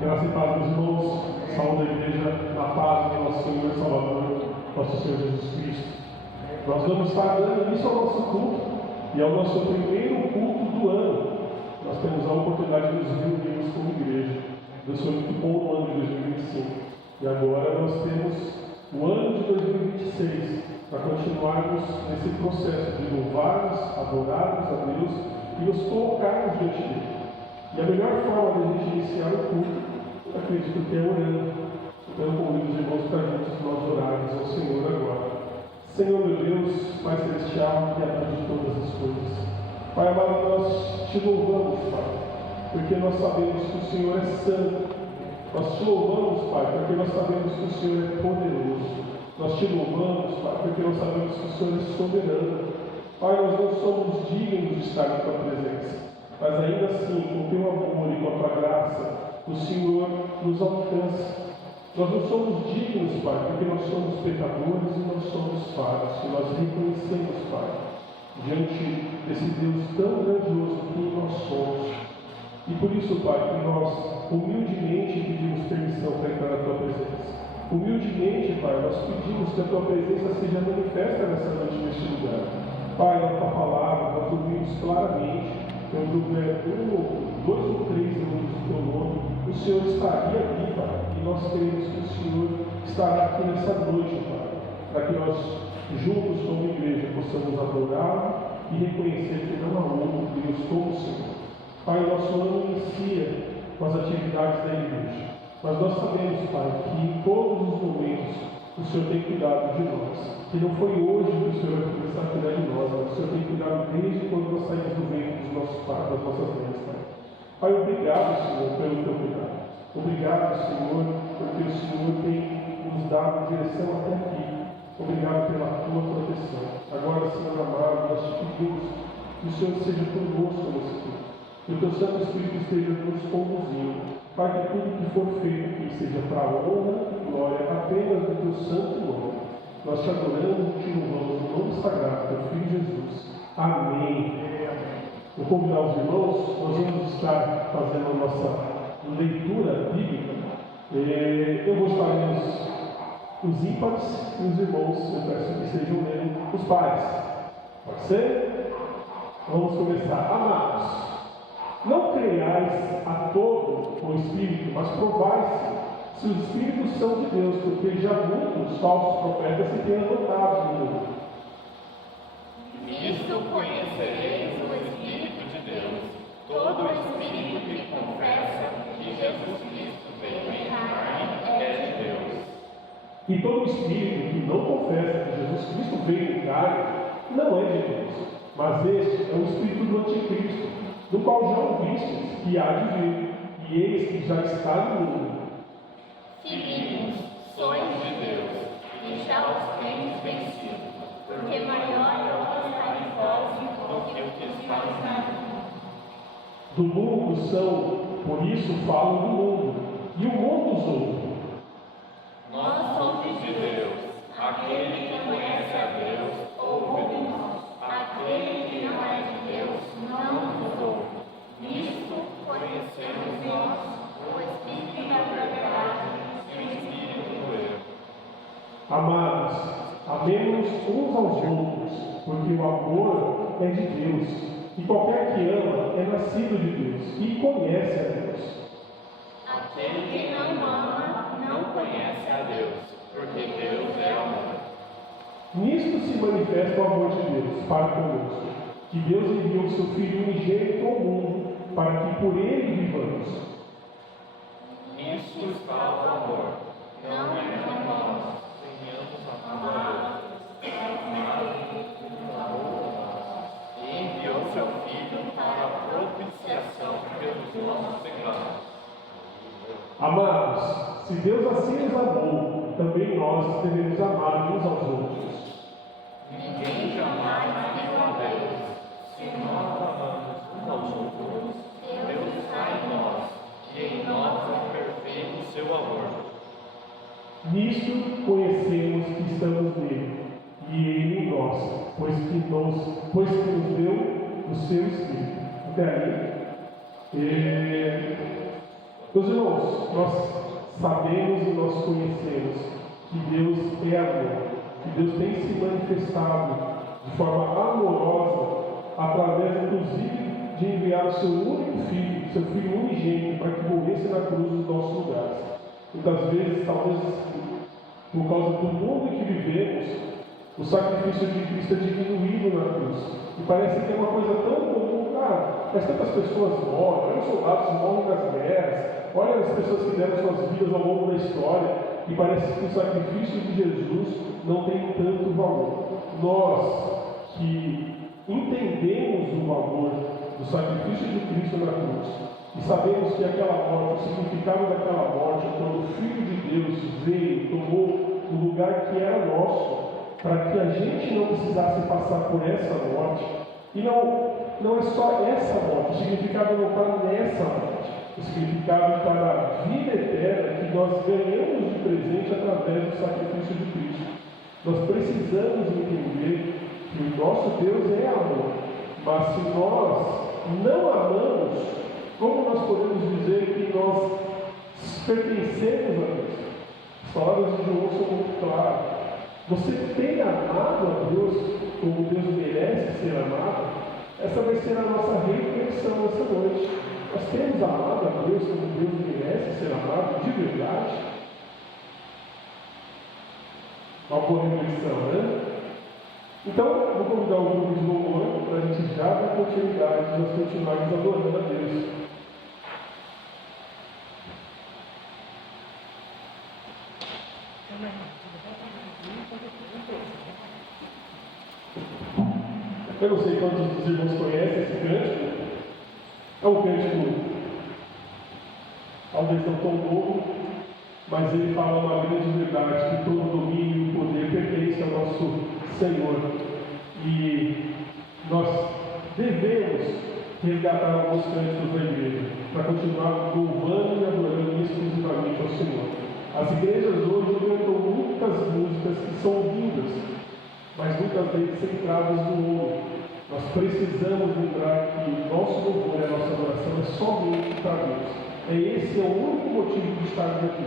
Graça e paz, meus irmãos. Saúde a igreja na paz do nosso Senhor e Salvador, nosso Senhor Jesus Cristo. Nós vamos estar dando início ao nosso culto, e é o nosso primeiro culto do ano. Nós temos a oportunidade de nos reunirmos como igreja. Deus foi muito bom no ano de 2025. E agora nós temos o ano de 2026 para continuarmos nesse processo de louvarmos, adorarmos a Deus e nos colocarmos diante dele. E a melhor forma de a gente iniciar o culto, eu acredito que é orando. Então eu convido os irmãos para juntos nós orarmos ao Senhor agora. Senhor meu Deus, Pai Celestial, Criador de todas as coisas. Pai amado, nós te louvamos, Pai, porque nós sabemos que o Senhor é santo. Nós te louvamos, Pai, porque nós sabemos que o Senhor é poderoso. Nós te louvamos, Pai, porque nós sabemos que o Senhor é soberano. Pai, nós não somos dignos de estar na tua presença, mas ainda assim, com o teu amor e com a tua graça, o Senhor nos alcança. Nós não somos dignos, Pai, porque nós somos pecadores e nós somos falhos. E nós reconhecemos, Pai, diante desse Deus tão grandioso que nós somos. E por isso, Pai, que nós humildemente pedimos permissão para entrar na tua presença. Humildemente, Pai, nós pedimos que a tua presença seja manifesta nessa noite, neste lugar. Pai, na tua palavra, nós ouvimos claramente. Quando houver dois ou três reunidos do teu nome, o Senhor estaria aqui, Pai. E nós queremos que o Senhor estará aqui nessa noite, Pai, para que nós, juntos como igreja, possamos adorar e reconhecer que não há outro Deus como o Senhor. Pai, o nosso ano inicia com as atividades da igreja, mas nós sabemos, Pai, que em todos os momentos o Senhor tem cuidado de nós. Que não foi hoje que o Senhor vai começar a cuidar de nós, mas o Senhor tem cuidado desde quando nós saímos do ventre dos nossos pais, das nossas mães, Pai. Pai, obrigado, Senhor, pelo teu cuidado. Obrigado, Senhor, porque o Senhor tem nos dado direção até aqui. Obrigado pela tua proteção. Agora, Senhor amado, nós te pedimos que o Senhor seja conosco nesse tempo. Que o teu Santo Espírito esteja nos conduzindo. Pai, que tudo que for feito aqui seja para a honra e glória apenas do teu santo nome. Nós te adoramos e te louvamos no nome sagrado do teu Filho Jesus. Amém. Vou convidar os irmãos, nós vamos estar fazendo a nossa leitura bíblica. Eu vou estar lendo os ímpares e os irmãos, eu peço que estejam lendo os pares. Pode ser? Vamos começar. Amados, não creiais a todo o Espírito, mas provai-se se os Espíritos são de Deus, porque já muitos falsos profetas se têm adotado no mundo. Nisto conhecereis o Espírito de Deus. Todo Espírito que confessa que Jesus Cristo veio em carne é de Deus. E todo Espírito que não confessa que Jesus Cristo veio em carne não é de Deus, mas este é o Espírito do Anticristo, do qual já ouvistes que há de vir, e eis que já está no mundo. Filhinhos, sois de Deus, e já os tendes vencido, porque maior é o que está em vós do que o que está no mundo. Do mundo são, por isso falam do mundo, e o mundo os ouve. Nós somos de Deus, aquele que conhece a Deus, ouve-nos, aquele que não é de Deus, não nos ouve. Nisto conhecemos nós o Espírito da verdade e o Espírito do erro. Amados, amemos uns aos outros, porque o amor é de Deus, e qualquer que ama é nascido de Deus, e conhece a Deus. Aquele que não ama não conhece a Deus, porque Deus é amor. Nisto se manifesta o amor de Deus para conosco, que Deus enviou o seu Filho unigênito ao mundo, para que por ele vivamos. Nisto está o amor, não é que nós tenhamos amado, e enviou seu Filho para a propiciação pelos nossos pecados. Amados, se Deus assim nos amou, também nós devemos amar uns aos outros. Ninguém jamais viu a Deus. Se nós amamos uns aos outros, Deus está em nós, e em nós é perfeito o seu amor. Nisto conhecemos que estamos nele, e ele em nós, pois que nos deu o seu Espírito. Até aí. Meus irmãos, nós sabemos e nós conhecemos que Deus é amor, que Deus tem se manifestado de forma amorosa, através, inclusive, de enviar o seu único filho, seu filho unigênito, para que morresse na cruz nos nossos lugares. Muitas vezes, talvez por causa do mundo em que vivemos, o sacrifício de Cristo é diminuído na cruz. E parece que é uma coisa tão comum, mas tantas pessoas morrem, olha os soldados que morrem nas guerras, olha as pessoas que deram suas vidas ao longo da história, e parece que o sacrifício de Jesus não tem tanto valor. Nós que entendemos o valor do sacrifício de Cristo na cruz, e sabemos que aquela morte, o significado daquela morte, quando o Filho de Deus veio, tomou o lugar que era nosso, para que a gente não precisasse passar por essa morte. E não é só essa morte, o significado não está nessa morte. O significado está na vida eterna que nós ganhamos de presente através do sacrifício de Cristo. Nós precisamos entender que o nosso Deus é amor, mas se nós não amamos, como nós podemos dizer que nós pertencemos a Deus? As palavras de João são muito claras. Você tem amado a Deus como Deus merece ser amado? Essa vai ser a nossa reflexão nessa noite. Nós temos amado a Deus como Deus merece ser amado de verdade? Uma boa reflexão, né? Então, vou convidar o grupo de louvor para a gente já dar continuidade e nós continuarmos adorando a Deus. Eu não sei quantos dos irmãos conhecem esse cântico. É um cântico, talvez não tão novo, mas ele fala uma grande verdade, que todo domínio e o poder pertence ao nosso Senhor. E nós devemos resgatar alguns cânticos da igreja, para continuar louvando e adorando exclusivamente ao Senhor. As igrejas hoje cantam muitas músicas que são lindas, mas muitas vezes centradas no ouro. Nós precisamos lembrar que o nosso louvor e a nossa adoração é somente para Deus. Esse é o único motivo de estarmos aqui.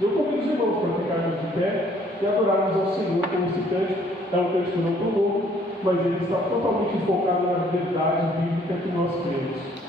Eu convido os irmãos para ficarmos de pé e adorarmos ao Senhor com esse cântico. É um cântico não tão novo, mas ele está totalmente focado na verdade bíblica que nós cremos.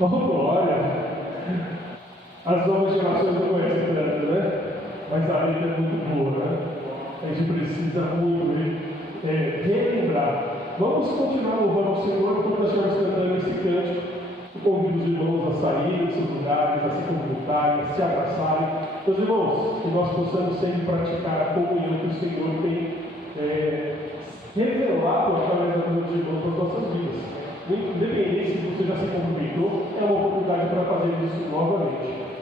Oh, glória! As novas gerações não conhecem tanto, né? Mas a vida é muito boa, né? A gente precisa muito relembrar. Vamos continuar louvando o Senhor enquanto nós estamos cantando esse cântico. Eu convido os irmãos a saírem dos seus lugares, a se convocarem, a se abraçarem. Meus irmãos, que nós possamos sempre praticar a comunhão que o Senhor tem revelado através da vida dos irmãos para as nossas vidas. Independente se você já se comprometeu, é uma oportunidade para fazer isso novamente. Agora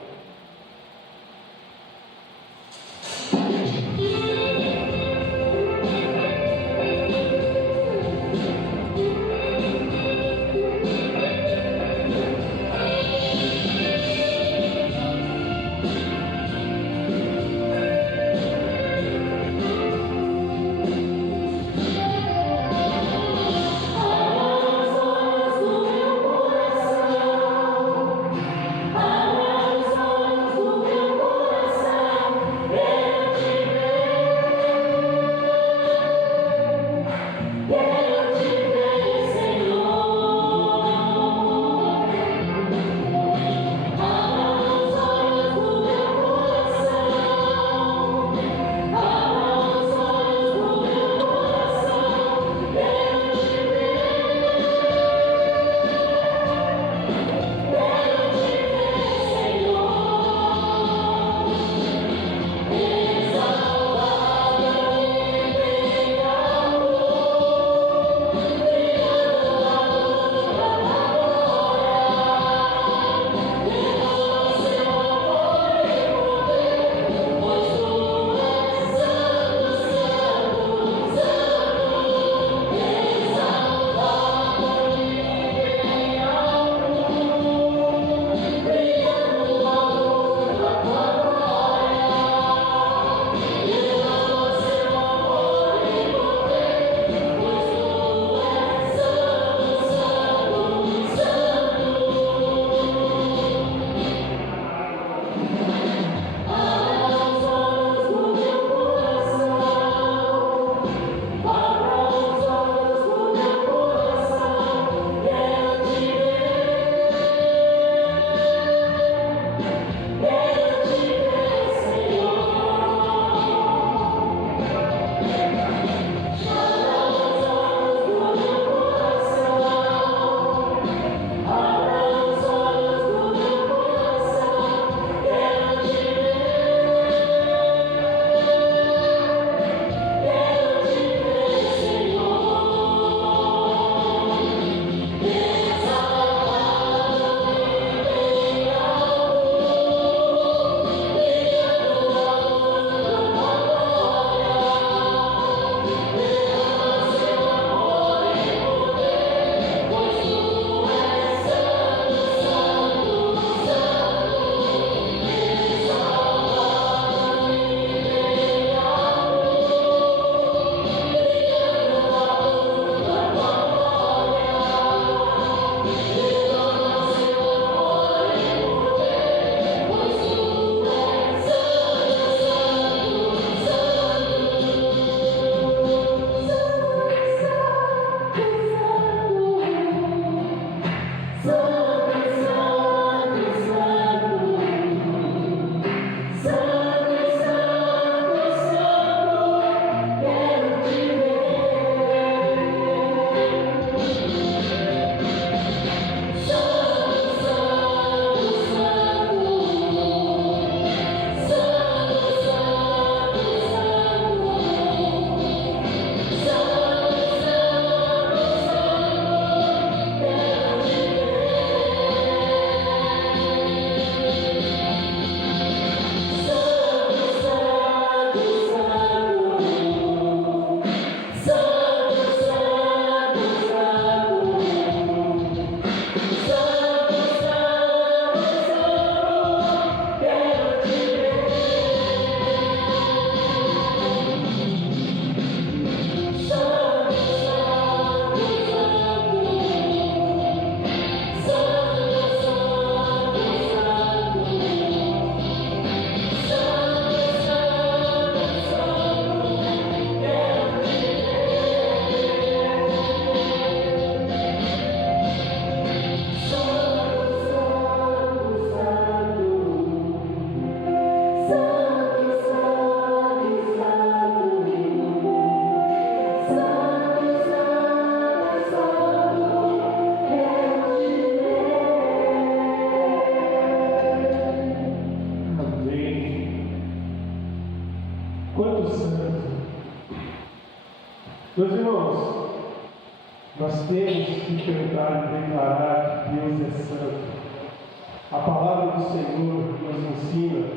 Quantos santos! Meus irmãos, nós temos que cantar e declarar que Deus é santo. A palavra do Senhor nos ensina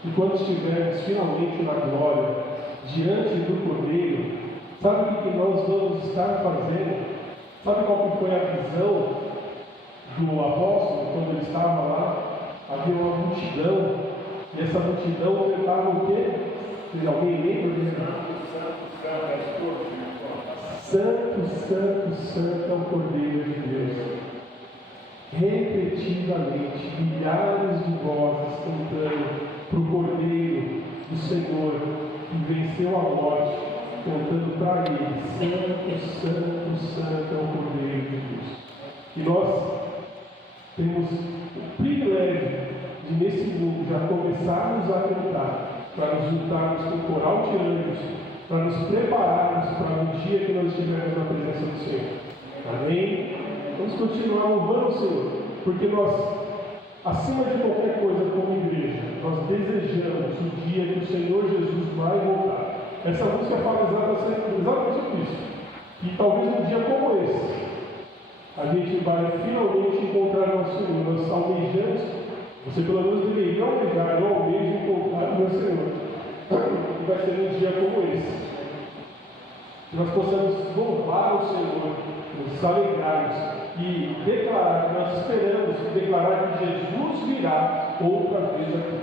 que quando estivermos finalmente na glória, diante do Cordeiro, sabe o que nós vamos estar fazendo? Sabe qual que foi a visão do apóstolo quando ele estava lá? Havia uma multidão, e essa multidão cantava o quê? Se alguém lembra disso? Santo, santo, santo é o Cordeiro de Deus. Repetidamente, milhares de vozes cantando para o Cordeiro do Senhor, que venceu a morte, cantando para Ele: Santo, Santo, Santo é o Cordeiro de Deus. E nós temos o privilégio de, nesse mundo, já começarmos a cantar, para nos juntarmos com o coral de anjos, para nos prepararmos para o dia que nós estivermos na presença do Senhor. Amém? Vamos continuar louvando o Senhor, porque nós, acima de qualquer coisa como igreja, nós desejamos o dia que o Senhor Jesus vai voltar. Essa música fala exatamente sobre isso. E talvez um dia como esse, a gente vai finalmente encontrar nosso Senhor. Nós almejamos, você pelo menos deveria almejar, eu almejo encontrar o meu Senhor. E vai ser um dia como esse. Que nós possamos louvar o Senhor, nos alegrarmos e declarar que nós esperamos declarar que Jesus virá outra vez aqui.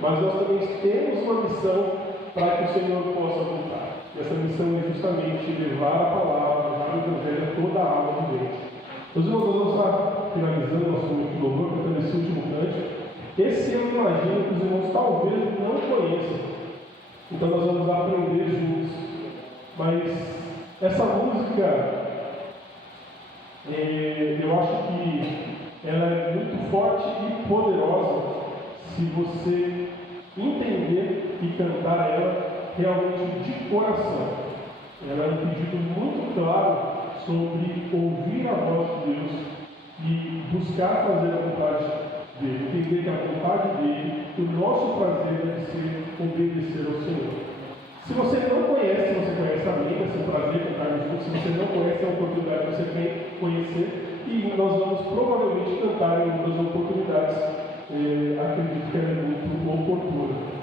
Mas nós também temos uma missão para que o Senhor possa voltar. E essa missão é justamente levar a palavra, levar o Evangelho a toda a alma de Deus. Meus irmãos, nós vamos estar finalizando nosso último louvor, cantando esse último cântico. Esse eu imagino que os irmãos talvez não conheçam. Então nós vamos aprender juntos. Mas essa música, eu acho que ela é muito forte e poderosa se você entender e cantar ela realmente de coração. Ela é um pedido muito claro sobre ouvir a voz de Deus e buscar fazer a vontade dele, entender que a vontade dele, o nosso prazer deve ser obedecer ao Senhor. Se você não conhece, se você conhece a mim, é um prazer cantar junto. Se você não conhece, é uma oportunidade que você tem conhecer, e nós vamos provavelmente cantar em outras oportunidades. Acredito que ela é muito oportuna.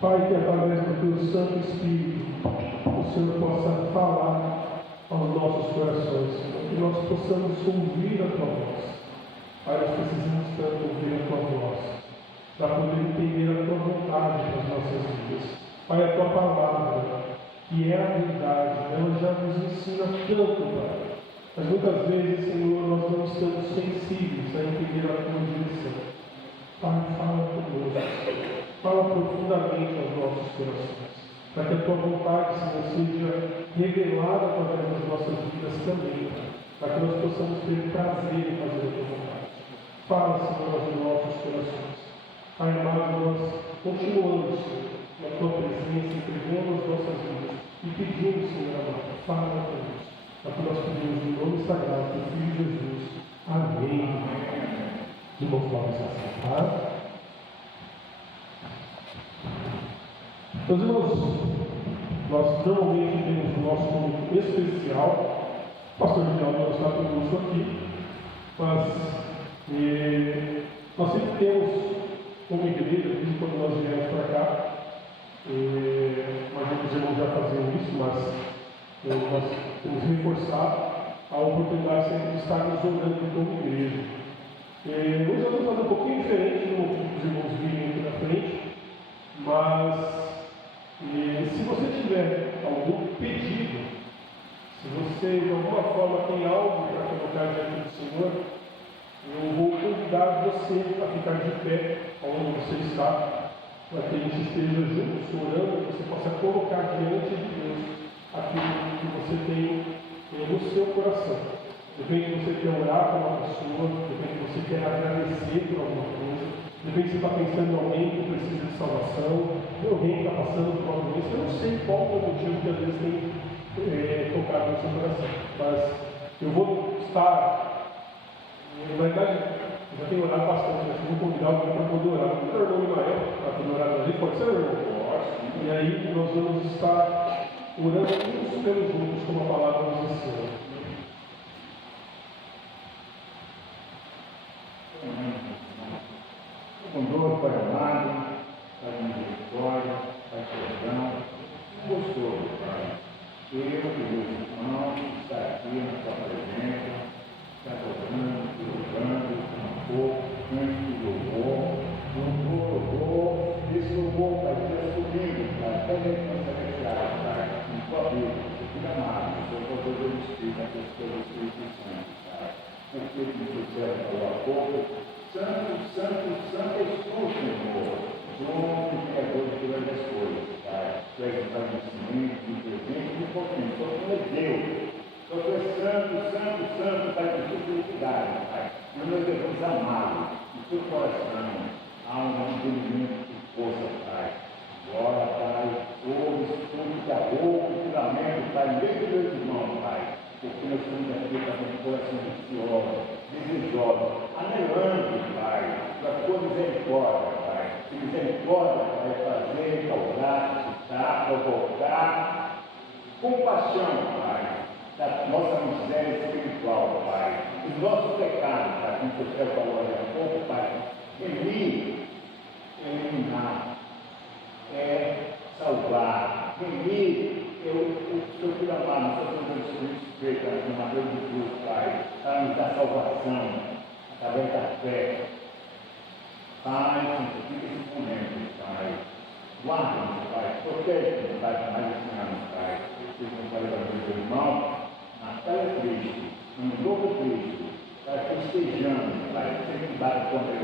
Pai, que através do Teu Santo Espírito, o Senhor possa falar aos nossos corações, que nós possamos ouvir a Tua voz. Pai, nós precisamos tanto ouvir a Tua voz, para poder entender a Tua vontade nas nossas vidas. Pai, a Tua palavra, que é a verdade, ela já nos ensina tanto, Pai. Mas muitas vezes, Senhor, nós não estamos sensíveis a entender a Tua direção. Pai, fala conosco. Fala profundamente aos nossos corações, para que a Tua vontade, Senhor, seja revelada através das nossas vidas também, para que nós possamos ter prazer em fazer a Tua vontade. Fala, Senhor, aos nossos corações. Pai amado, nós continuamos na tua presença, entregando as nossas vidas e pedimos, Senhor amado, fala conosco. É o que nós pedimos em nome sagrado do Filho de Jesus. Amém. Irmãos, vamos assentar. Meus irmãos, nós normalmente temos o nosso culto especial. O pastor Miguel não está conosco aqui, mas nós sempre temos, como igreja, desde quando nós viemos para cá, mas outros irmãos já faziam isso, mas nós temos reforçado a oportunidade sempre de estarmos orando como igreja. Hoje nós vamos fazer um pouquinho diferente do que os irmãos virem aqui na frente, mas se você tiver algum pedido, se você de alguma forma tem algo para colocar diante do Senhor, eu vou convidar você a ficar de pé onde você está, para que a gente esteja juntos orando, que você possa colocar diante de Deus aquilo que você tem no seu coração. De repente você quer orar por uma pessoa, de repente você quer agradecer por alguma coisa, de repente você está pensando em alguém que precisa de salvação, ou alguém que está passando por uma doença. Eu não sei qual é o motivo que às vezes tem tocado no seu coração, mas eu vou estar. Na verdade, eu já tenho orado bastante, mas vou convidar alguém para poder orar. O meu irmão Imael, para poder orar com a gente, pode ser, irmão? Pode. E aí nós vamos estar orando uns pelos outros, como a palavra nos ensina. Conosco, Pai amado, Pai de misericórdia, Pai perdão, gostoso, Pai. Eu e meus irmãos está aqui na sua presença, está tocando, louvando, cantor, canto, louvor, esse louvor vai ser subindo, Pai, até dentro da nossa retirada, Pai, em tua vida, você fica amado, o Senhor poder do Espírito, a pessoa do Espírito Santo, Pai. Porque o que você falou há pouco, Santo, Santo, Santo és tu, Senhor, dono e criador de todas as coisas, Pai. Tu és o Pai do conhecimento, do presente e do potente. Só tu és Deus. Só tu és santo, santo, santo, Pai, de sua felicidade, Pai. E nós devemos amá-lo no seu coração. Há um entendimento de força, Pai. Agora, Pai, ouve, escute, arroba, e lamento, Pai, mesmo meus irmãos, Pai. Porque nós estamos aqui para ter um coração ansioso, desejoso, anelando, Pai, para a tua misericórdia, Pai. Que misericórdia vai fazer, causar, suscitar, provocar compaixão, Pai, da nossa miséria espiritual, Pai. Os nossos pecados, Pai, como você falou há pouco, Pai, eliminar, salvar, o seu filho amado, o seu Deus Espírito, na Deus de Deus, Pai, para nos dar salvação, através da fé. Pai, santifica esse momento, Pai. Guarda-nos, Pai, protege-nos, Pai, mais esse ano, Pai. Eu não falei para meu irmão, Natal é Cristo, um novo Cristo, para que estejamos, Pai, sempre bate contra o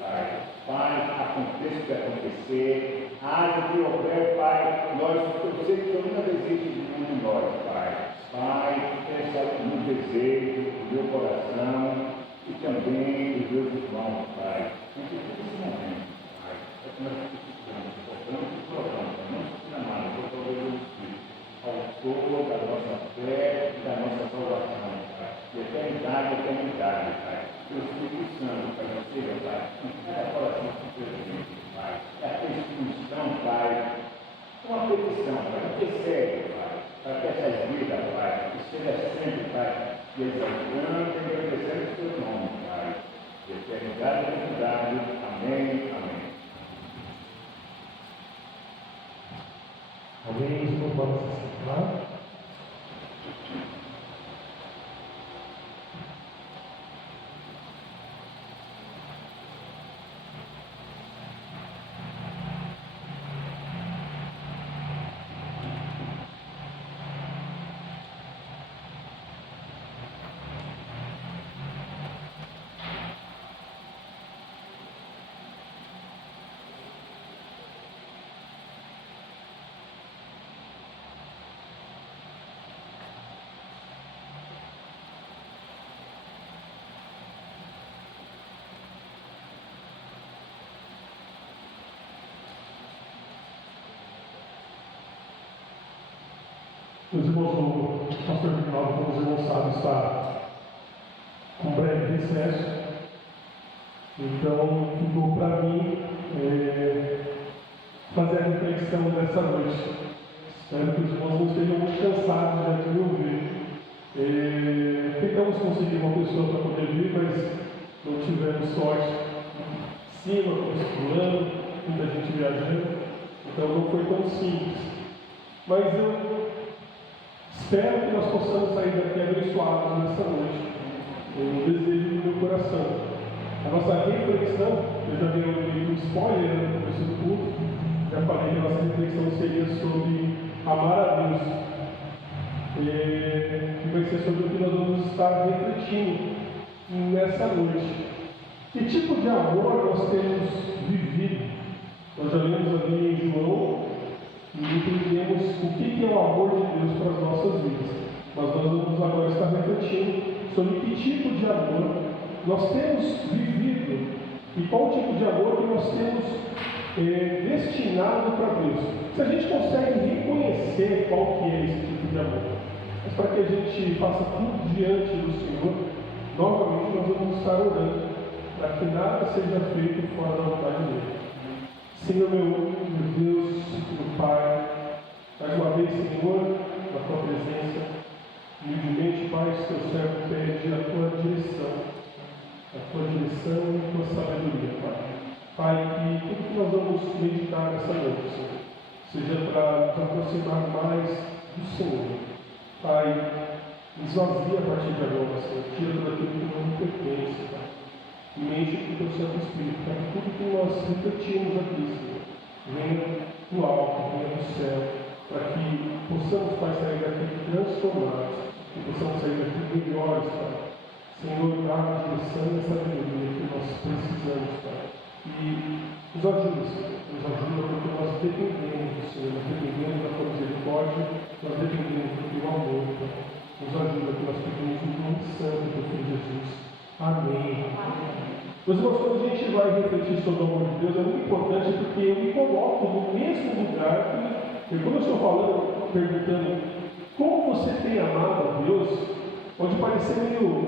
Pai. Pai, aconteça o que acontecer, a área de Obrel, Pai, eu sei que o Senhor nunca desiste de nenhum de nós, Pai. Pai, essa no desejo do meu coração e também dos meus irmãos, Pai. Nesse momento, Pai, é que nós precisamos, portanto, e provamos, não se nada, por favor, do Espírito, autor da nossa fé e da nossa salvação, Pai. De eternidade, Pai. Pelo Espírito Santo, Pai, não seja, Pai, em cada coração que presente, Pai. É a instituição, Pai, uma petição, Pai, intercede, Pai, para que essas vidas, Pai, esteja sempre, Pai, exaltando e agradecendo o seu nome, Pai. De eternidade e eternidade. Amém. Amém. Amém. Isso pode se sentar. Meus irmãos, o pastor Rinaldo, como os irmãos sabem, está com breve recesso. Então, ficou para mim fazer a reflexão dessa noite. Espero que os irmãos não estejam muito cansados já de me ouvir. Tentamos conseguir uma pessoa para poder vir, mas não tivemos sorte. Cima, pulando, muita gente viajando, então não foi tão simples. Mas eu espero que nós possamos sair daqui abençoados nessa noite. Eu desejo no meu coração. A nossa reflexão, eu já dei um spoiler no começo do culto, já falei que a nossa reflexão seria sobre amar a Deus. E vai ser sobre o que nós vamos estar refletindo nessa noite. Que tipo de amor nós temos vivido? Nós já lemos ali em João e entendemos o que é o amor de Deus para as nossas vidas. Mas nós vamos agora estar refletindo sobre que tipo de amor nós temos vivido e qual tipo de amor que nós temos destinado para Deus. Se a gente consegue reconhecer qual que é esse tipo de amor, mas para que a gente faça tudo diante do Senhor, novamente nós vamos estar orando para que nada seja feito fora da vontade dele. Senhor, meu Deus, meu Pai, mais uma vez, Senhor, na tua presença, humildemente, Pai, teu servo pede a tua direção e a tua sabedoria, Pai. Pai, que tudo que nós vamos meditar nessa noite, Senhor, seja para nos aproximar mais do Senhor. Pai, esvazia a partir de agora, Senhor, tira tudo aquilo que não pertence, Pai. E enche com o teu Santo Espírito, para que tudo que nós refletimos aqui, Senhor, venha do alto, venha do céu, para que possamos, Pai, sair daqui transformados, que possamos sair daqui melhores, Pai. Senhor, dá a direção e a sabedoria que nós precisamos, Pai. E nos ajuda, Senhor, nos ajuda porque nós dependemos do Senhor, nós dependemos da tua misericórdia, nós dependemos do teu amor, Pai. Nos ajuda que nós pedimos o nome santo do Filho Jesus. Amém. Meus irmãos, quando a gente vai refletir sobre o amor de Deus, é muito importante porque eu me coloco no mesmo lugar que, quando eu estou falando, perguntando como você tem amado a Deus, pode parecer meio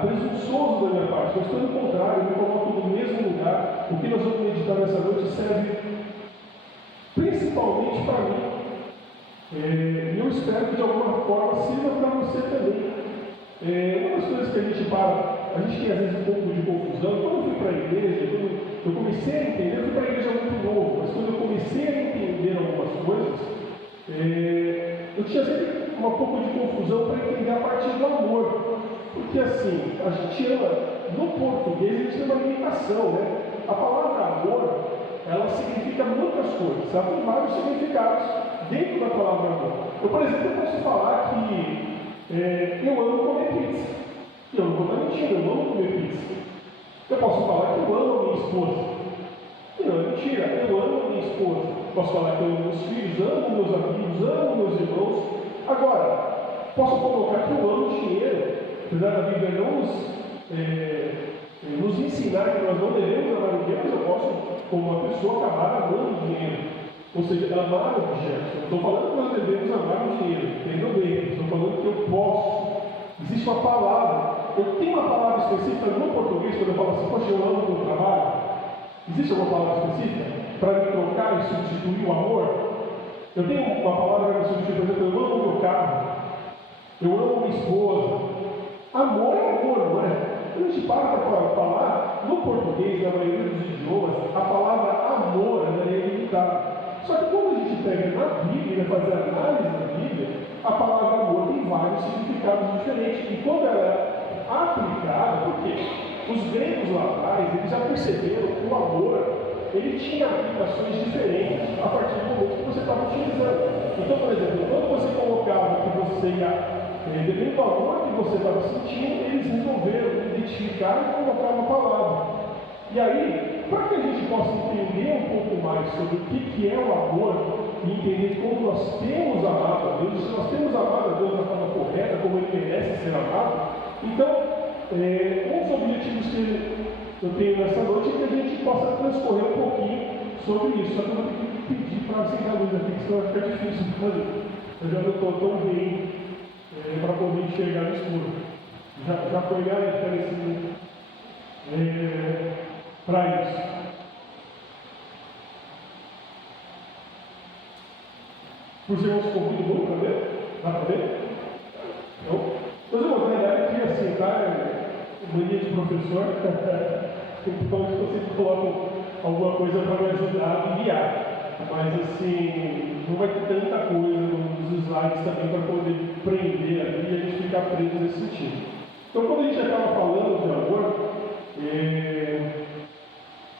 presunçoso da minha parte, mas pelo contrário, eu me coloco no mesmo lugar. O que nós vamos meditar nessa noite serve principalmente para mim. E eu espero que de alguma forma sirva para você também. Uma das coisas que a gente tem às vezes um pouco de confusão. Quando eu fui para a igreja, quando eu comecei a entender, eu fui para a igreja muito novo, mas quando eu comecei a entender algumas coisas, eu tinha sempre um pouco de confusão para entender a partir do amor. Porque assim, a gente ama, no português, a gente tem uma limitação, né? A palavra amor, ela significa muitas coisas, ela tem vários significados dentro da palavra amor. Eu, por exemplo, eu posso falar que eu amo comer pizza. E eu não vou dar mentira, eu amo comer pizza. Eu posso falar que eu amo a minha esposa. E não é mentira, eu amo a minha esposa. Posso falar que eu amo meus filhos, amo meus amigos, amo meus irmãos. Agora, posso colocar que eu amo dinheiro. Apesar da Bíblia não nos ensinar que nós não devemos amar o dinheiro, mas eu posso, como uma pessoa, acabar amando o dinheiro. Ou seja, amar objetos. Eu estou falando que nós devemos amar o dinheiro, entendeu bem? Estou falando que eu posso. Existe uma palavra. Eu tenho uma palavra específica no português quando eu falo assim, poxa, eu amo o meu trabalho. Existe alguma palavra específica para me trocar e substituir o amor? Eu tenho uma palavra para me substituir, por exemplo, eu amo o meu carro. Eu amo minha esposa. Amor é amor, não é? Quando a gente para falar, no português, na maioria dos idiomas, a palavra amor é limitada. Só que quando a gente pega na Bíblia, fazer análise da Bíblia, a palavra amor tem vários significados diferentes. E quando ela é aplicada, por quê? Os gregos lá atrás, eles já perceberam que o amor, ele tinha aplicações diferentes a partir do momento que você estava utilizando. Então, por exemplo, quando você colocava que você ia, dependendo do amor que você estava sentindo, eles resolveram identificar e colocar uma palavra. E aí, para que a gente possa entender um pouco mais sobre o que é o amor e entender como nós temos amado a Deus, se nós temos amado a Deus da forma correta, como Ele merece ser amado, então, um dos objetivos que eu tenho nessa noite é que a gente possa transcorrer um pouquinho sobre isso. Só que eu vou ter que pedir para acender a luz aqui, que senão vai ficar difícil de fazer. eu já não estou tão bem para poder enxergar no escuro. Já foi minha referência para isso. Os irmãos convidam muito para ver? Dá para ver? Então, meus irmãos, na verdade, aqui assim, tá? Mania de professor, então eu sempre coloco alguma coisa para me ajudar a guiar. Mas assim, não vai ter tanta coisa nos slides também para poder prender ali e a gente ficar preso nesse sentido. Então, quando a gente acaba falando de amor,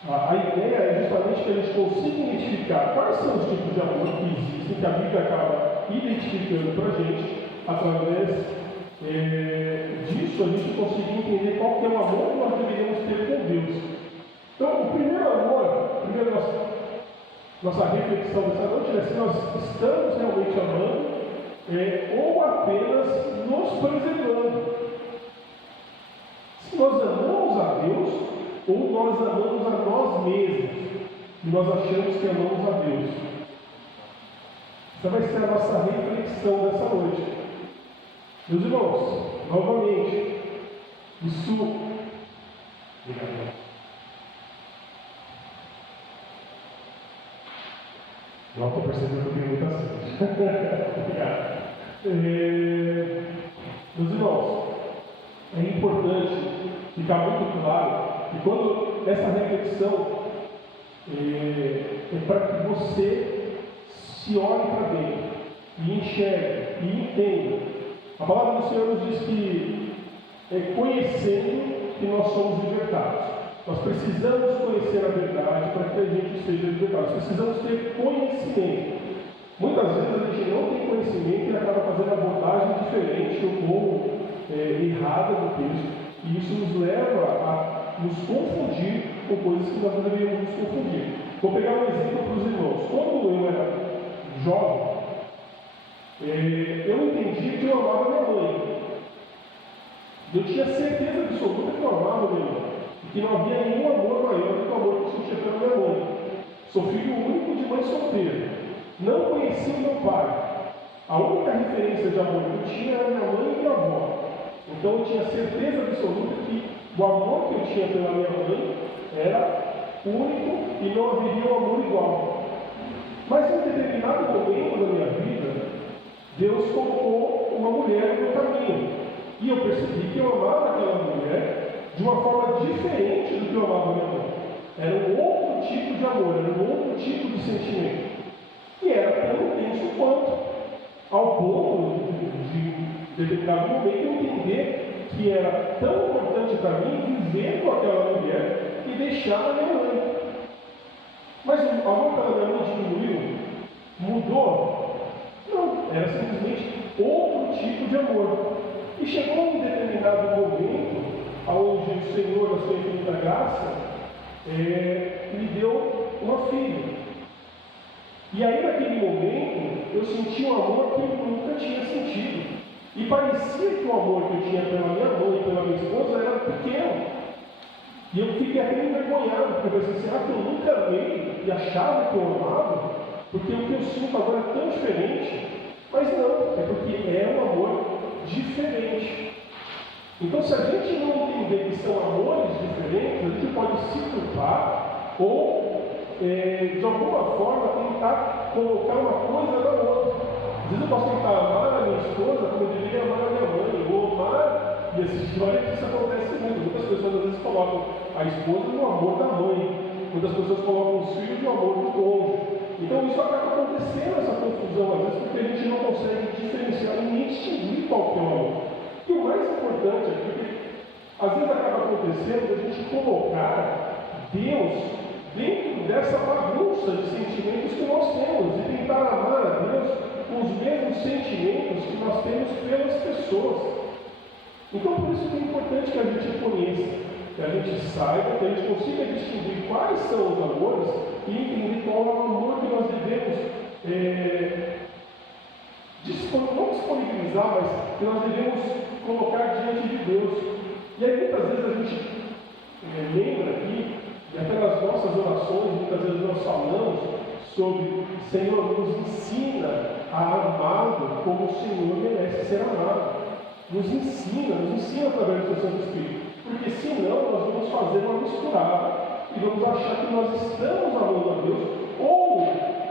a ideia é justamente que a gente consiga identificar quais são os tipos de amor que existem, que a Bíblia acaba identificando para a gente, através disso a gente conseguir entender qual que é o amor que nós deveríamos ter com Deus. Então, o primeiro amor, nossa reflexão dessa noite é se nós estamos realmente amando ou apenas nos preservando. Se nós amamos a Deus ou nós amamos a nós mesmos e nós achamos que amamos a Deus. Essa vai ser a nossa reflexão dessa noite. Meus irmãos, novamente, isso. Não estou percebendo que eu tenho muita sede. Obrigado. Meus irmãos, é importante ficar muito claro que quando essa reflexão é para que você se olhe para dentro e enxergue e entenda. A palavra do Senhor nos diz que é conhecendo que nós somos libertados. Nós precisamos conhecer a verdade para que a gente seja libertado. Nós precisamos ter conhecimento. Muitas vezes a gente não tem conhecimento e acaba fazendo abordagem diferente ou errada do texto. E isso nos leva a nos confundir com coisas que nós não deveríamos nos confundir. Vou pegar um exemplo para os irmãos. Quando eu era jovem, eu entendi que eu amava minha mãe. Eu tinha certeza absoluta que eu amava minha mãe. E que não havia nenhum amor maior do que o amor que eu sentia pela minha mãe. Sou filho único de mãe solteira. Não conhecia o meu pai. A única referência de amor que eu tinha era minha mãe e minha avó. Então eu tinha certeza absoluta que o amor que eu tinha pela minha mãe era único e não haveria um amor igual. Mas em determinado momento da minha vida, Deus colocou uma mulher no meu caminho. E eu percebi que eu amava aquela mulher de uma forma diferente do que eu amava minha mãe. Era um outro tipo de amor, era um outro tipo de sentimento. E era tão intenso quanto, ao ponto de determinado momento, eu entender que era tão importante para mim viver com aquela mulher e deixar a minha mãe. Mas o amor pela minha mãe diminuiu? Mudou? Não, era simplesmente outro tipo de amor. E chegou um determinado momento onde o Senhor, na sua infinita graça, me deu uma filha. E aí, naquele momento, eu senti um amor que eu nunca tinha sentido. E parecia que o amor que eu tinha pela minha mãe e pela minha esposa era pequeno. E eu fiquei até envergonhado, porque eu pensei, será que eu nunca amei e achava que eu amava? Porque o que eu sinto agora é tão diferente. Mas não, é porque é um amor diferente. Então, se a gente não entender que são amores diferentes, a gente pode se culpar ou, de alguma forma, tentar colocar uma coisa na outra. Às vezes eu posso tentar amar a minha esposa como eu deveria amar a minha mãe, ou amar, e essa história que isso acontece muito. Muitas pessoas às vezes colocam a esposa no amor da mãe, muitas pessoas colocam os filhos no amor do cônjuge. Então isso acaba acontecendo, essa confusão, às vezes, porque a gente não consegue diferenciar e nem distinguir qual que é o amor. E o mais importante é que, às vezes, acaba acontecendo a gente colocar Deus dentro dessa bagunça de sentimentos que nós temos e tentar amar a Deus com os mesmos sentimentos que nós temos pelas pessoas. Então, por isso que é importante que a gente conheça, que a gente saiba, que a gente consiga distinguir quais são os amores e entender qual é o amor que nós devemos não disponibilizar, mas que nós devemos colocar diante de Deus. E aí muitas vezes a gente lembra aqui, e até nas nossas orações, muitas vezes nós falamos sobre Senhor, nos ensina a amá-lo como o Senhor merece ser amado. Nos ensina através do seu Santo Espírito. Porque senão nós vamos fazer uma misturada e vamos achar que nós estamos amando a Deus, ou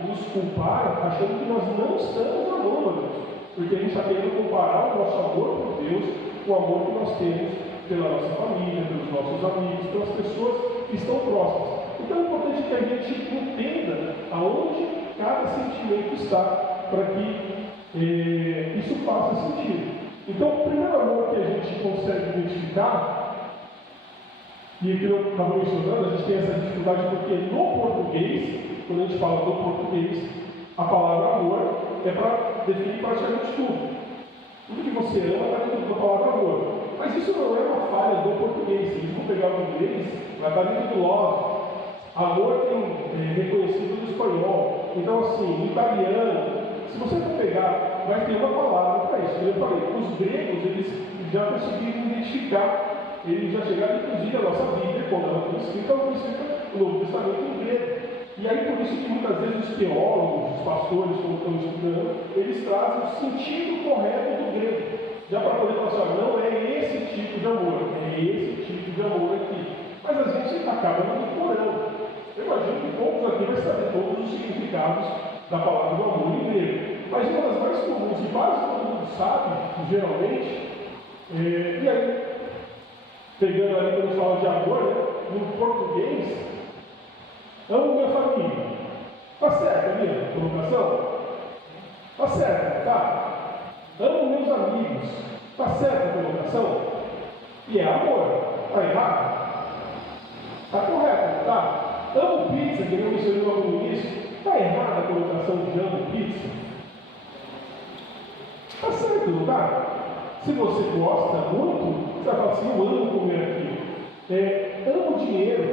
nos culpar achando que nós não estamos amando a Deus. Porque a gente está querendo comparar o nosso amor por Deus com o amor que nós temos pela nossa família, pelos nossos amigos, pelas pessoas que estão próximas. Então é importante que a gente entenda aonde cada sentimento está, para que isso faça sentido. Então, o primeiro amor que a gente consegue identificar, e aqui eu estava mencionando, a gente tem essa dificuldade porque no português, quando a gente fala do português, a palavra amor é para definir praticamente tudo. Tudo que você ama está dentro da palavra amor. Mas isso não é uma falha do português. Se eles vão pegar o inglês, vai estar dentro do love. Amor tem reconhecido no espanhol. Então, assim, no italiano, se você for pegar, vai ter uma palavra para isso. Eu falei, os gregos, eles já conseguiram identificar, eles já chegaram, inclusive, a nossa Bíblia, quando ela foi escrita o Novo Testamento em grego. E aí, por isso que muitas vezes os teólogos, os pastores, quando estão estudando, eles trazem o sentido correto do grego. Já para poder falar assim, não é esse tipo de amor, é esse tipo de amor aqui. Mas a gente acaba manipulando. Eu imagino que poucos aqui vai saber todos os significados da palavra do amor em grego. Mas uma das mais comuns, e quase todo mundo sabe, geralmente, e aí, pegando ali quando fala de amor, né, no português, amo minha família. Está certo a minha colocação? Está certo, tá? Amo meus amigos. Está certa a colocação? E é amor. Está errado? Está correto, tá? Amo pizza, que eu mencionei logo no início. Está errada a colocação de amo pizza? Está certo, não está? Se você gosta muito, você vai falar assim, eu amo comer aquilo. Amo dinheiro.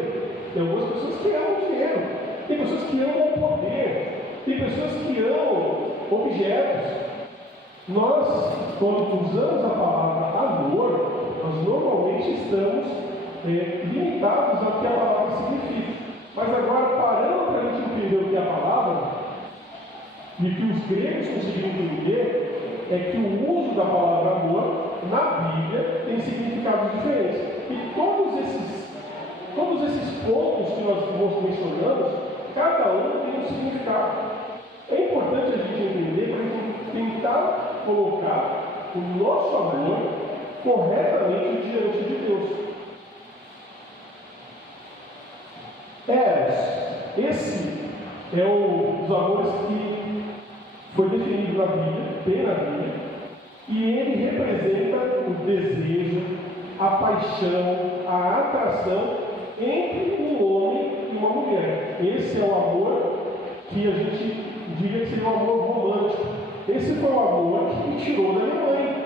Tem algumas pessoas que amam dinheiro. Tem pessoas que amam o poder. Tem pessoas que amam objetos. Nós, quando usamos a palavra amor, nós normalmente estamos limitados ao que a palavra significa. Mas agora, parando para a gente entender o que é a palavra, e que os gregos conseguiram entender, é que o uso da palavra amor na Bíblia tem significados diferentes. E todos esses pontos que nós mencionamos, cada um tem um significado. É importante a gente entender para a gente tentar colocar o nosso amor corretamente diante de Deus. Esse é um dos amores que foi definido na Bíblia, bem na Bíblia, e ele representa o desejo, a paixão, a atração entre um homem e uma mulher. Esse é o amor que a gente diria que seria um amor romântico. Esse foi o amor que me tirou da minha mãe.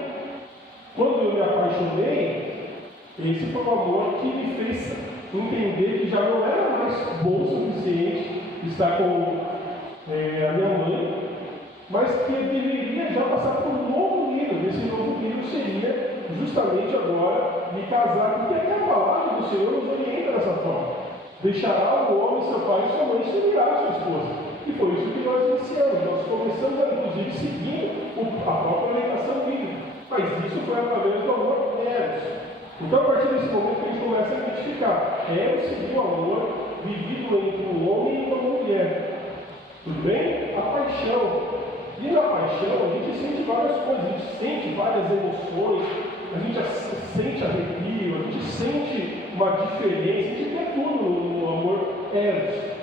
Quando eu me apaixonei, esse foi o amor que me fez entender que já não era mais bom o suficiente estar com a minha mãe, mas que eu deveria já passar por um novo nível. Esse novo nível seria justamente agora me casar, porque a palavra do Senhor nos orienta dessa forma. Deixará o homem, seu pai e sua mãe, e se unirá à sua esposa. E foi isso que nós iniciamos. Nós começamos a, inclusive, seguir a própria orientação bíblica. Mas isso foi através do amor eros. Então, a partir desse momento, a gente começa a identificar. Eros seria o amor vivido entre um homem e uma mulher. Tudo bem? A paixão. E na paixão, a gente sente várias coisas. A gente sente várias emoções. A gente sente arrepio. A gente sente uma diferença. A gente vê tudo no amor eros.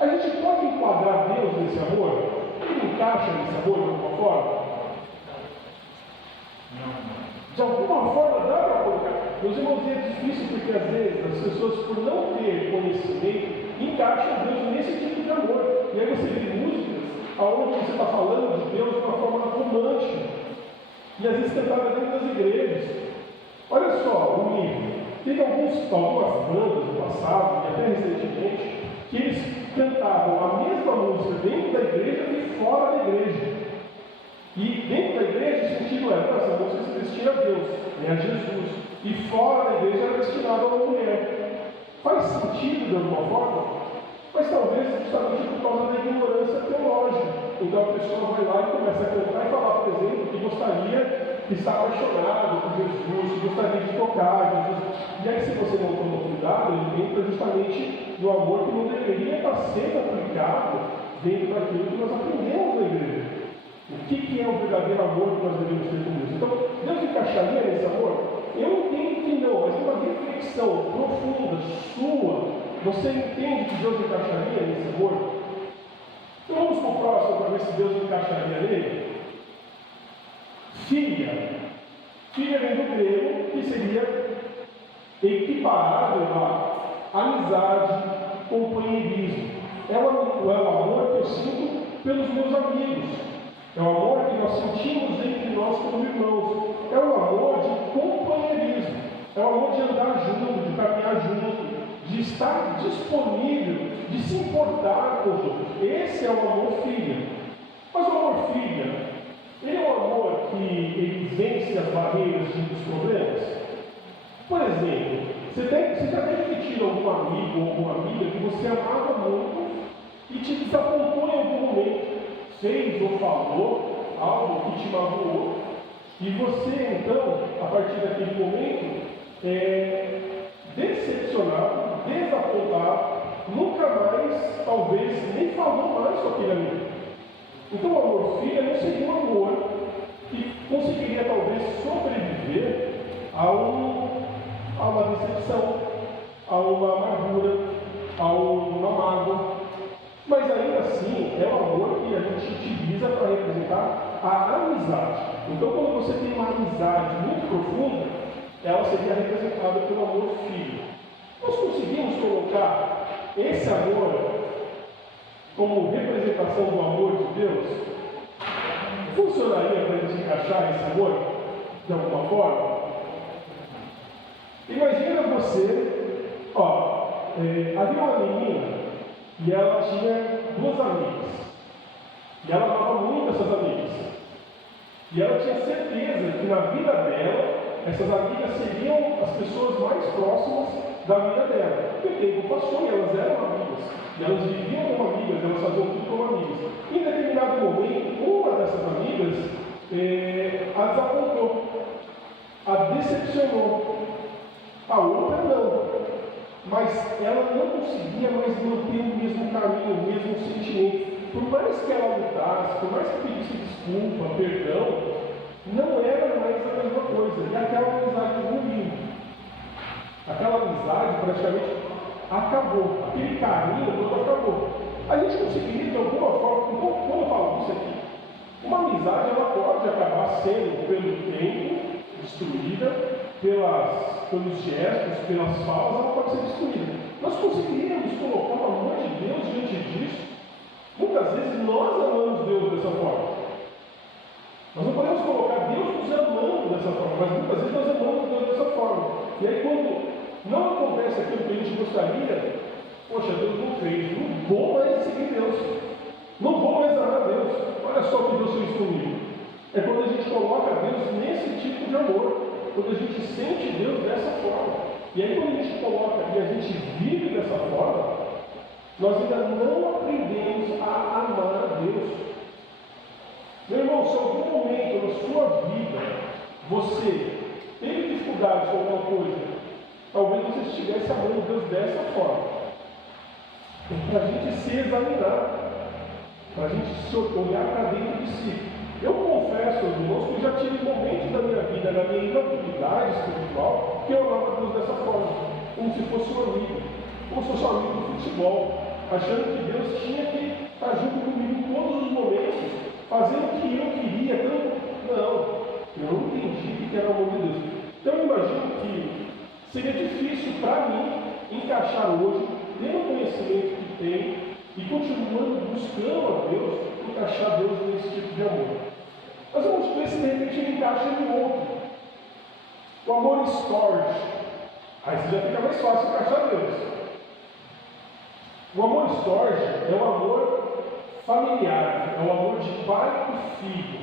A gente pode enquadrar Deus nesse amor? Ele encaixa nesse amor de alguma forma? De alguma forma dá para colocar. Meus irmãos, é difícil porque às vezes as pessoas, por não ter conhecimento, encaixam Deus nesse tipo de amor. E aí você vê músicas onde você está falando de Deus de uma forma romântica. E às vezes cantada dentro das igrejas. Olha só o nível. Teve algumas bandas no passado, e até recentemente, que eles cantavam a mesma música dentro da igreja e fora da igreja. E dentro da igreja o sentido era, essa música se destina a Deus, a Jesus. E fora da igreja era destinada a uma mulher. Faz sentido de alguma forma? Mas talvez justamente por causa da ignorância teológica. Então a pessoa vai lá e começa a cantar e falar, por exemplo, que gostaria de estar apaixonado por Jesus, que gostaria de tocar Jesus. E aí, se você não toma cuidado, ele entra justamente no amor que não deveria estar sendo aplicado dentro daquilo que nós aprendemos na igreja. O que é o verdadeiro amor que nós devemos ter com Deus? Então, Deus encaixaria nesse amor? Eu entendo que não, mas uma reflexão profunda, sua, você entende que Deus encaixaria nesse amor? Então vamos para o próximo para ver se Deus encaixaria nele. Filha. Filha vem do grego, que seria equiparado a amizade, companheirismo. É o amor que eu sinto pelos meus amigos. É o amor que nós sentimos entre nós como irmãos. É o amor de companheirismo. É o amor de andar junto, de caminhar junto, de estar disponível, de se importar com os outros. Esse é o amor filha. Mas o amor filha, ele é um amor que ele vence as barreiras dos problemas? Por exemplo, você já teve que tirar algum amigo ou alguma amiga que você amava muito e te desapontou em algum momento, fez ou falou algo que te magoou, e você então, a partir daquele momento, decepcionado, desapontado, nunca mais, talvez, nem falou mais com aquele amigo. Então o amor filha não seria um amor que conseguiria talvez sobreviver a uma decepção, a uma amargura, a uma mágoa. Mas ainda assim é um amor que a gente utiliza para representar a amizade. Então quando você tem uma amizade muito profunda, ela seria representada pelo amor filho. Nós conseguimos colocar esse amor como representação do amor de Deus? Funcionaria para a gente encaixar esse amor de alguma forma? Imagina você, havia uma menina e ela tinha duas amigas. E ela amava muito essas amigas. E ela tinha certeza que na vida dela, essas amigas seriam as pessoas mais próximas da vida dela. Porque o tempo passou e elas eram amigas. E elas viviam como amigas, elas faziam tudo como amigas. Em determinado momento, uma dessas amigas a desapontou, a decepcionou. A outra não. Mas ela não conseguia mais manter o mesmo caminho, o mesmo sentimento. Por mais que ela lutasse, por mais que pedisse desculpa, perdão, não era mais a mesma coisa. E aquela amizade ruim. Aquela amizade praticamente acabou. Aquele carinho todo acabou. A gente conseguiria de alguma forma, quando eu falo isso aqui, uma amizade ela pode acabar sendo pelo tempo destruída, pelos gestos, pelas falas, ela pode ser destruída. Nós conseguiríamos colocar o amor de Deus diante disso. Muitas vezes nós amamos Deus dessa forma. Nós não podemos colocar Deus nos amando dessa forma, mas muitas vezes nós amamos Deus dessa forma. E aí quando não acontece aquilo que a gente gostaria, poxa, Deus não fez, não vou mais seguir Deus, não vou mais amar Deus. Olha só o que Deus fez comigo. É quando a gente coloca Deus nesse tipo de amor, quando a gente sente Deus dessa forma. E aí quando a gente coloca e a gente vive dessa forma, nós ainda não aprendemos a amar a Deus. Meu irmão, se em algum momento na sua vida você teve dificuldades com alguma coisa, talvez você estivesse amando Deus dessa forma. Para a gente se examinar, para a gente se olhar para dentro de si. Eu confesso, irmãos, que já tive momentos da minha vida, na minha imaturidade espiritual, que eu amava Deus dessa forma, como se fosse um amigo, como se fosse um amigo do futebol, achando que Deus tinha que estar junto comigo em todos os momentos, fazendo o que eu queria. Não, eu não entendi o que era o amor de Deus. Então eu imagino que seria difícil para mim encaixar hoje, tendo o conhecimento que tenho e continuando buscando a Deus, encaixar Deus nesse tipo de amor. Mas vamos ver se de repente ele encaixa em outro. O amor storge. Aí já fica mais fácil encaixar Deus. O amor storge é o amor familiar, é o amor de pai e filho.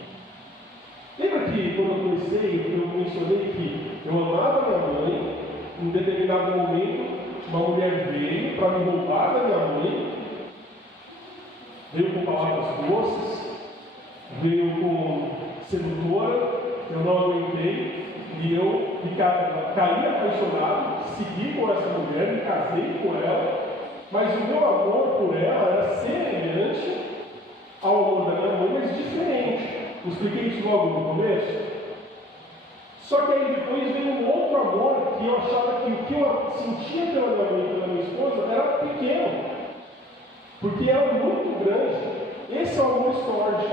Lembra que quando eu comecei, eu mencionei que eu amava minha mãe, em determinado momento, uma mulher veio para me roubar da minha mãe, Veio com palavras doces, veio com sedutora, eu não aguentei, e eu caí apaixonado, segui com essa mulher, me casei com ela, mas o meu amor por ela era semelhante ao amor da minha mãe, mas diferente. Eu expliquei isso logo no começo. Só que aí depois veio um outro amor que eu achava que o que eu sentia pela minha mãe e pela minha esposa era pequeno, porque era muito grande. Esse é o amor storge.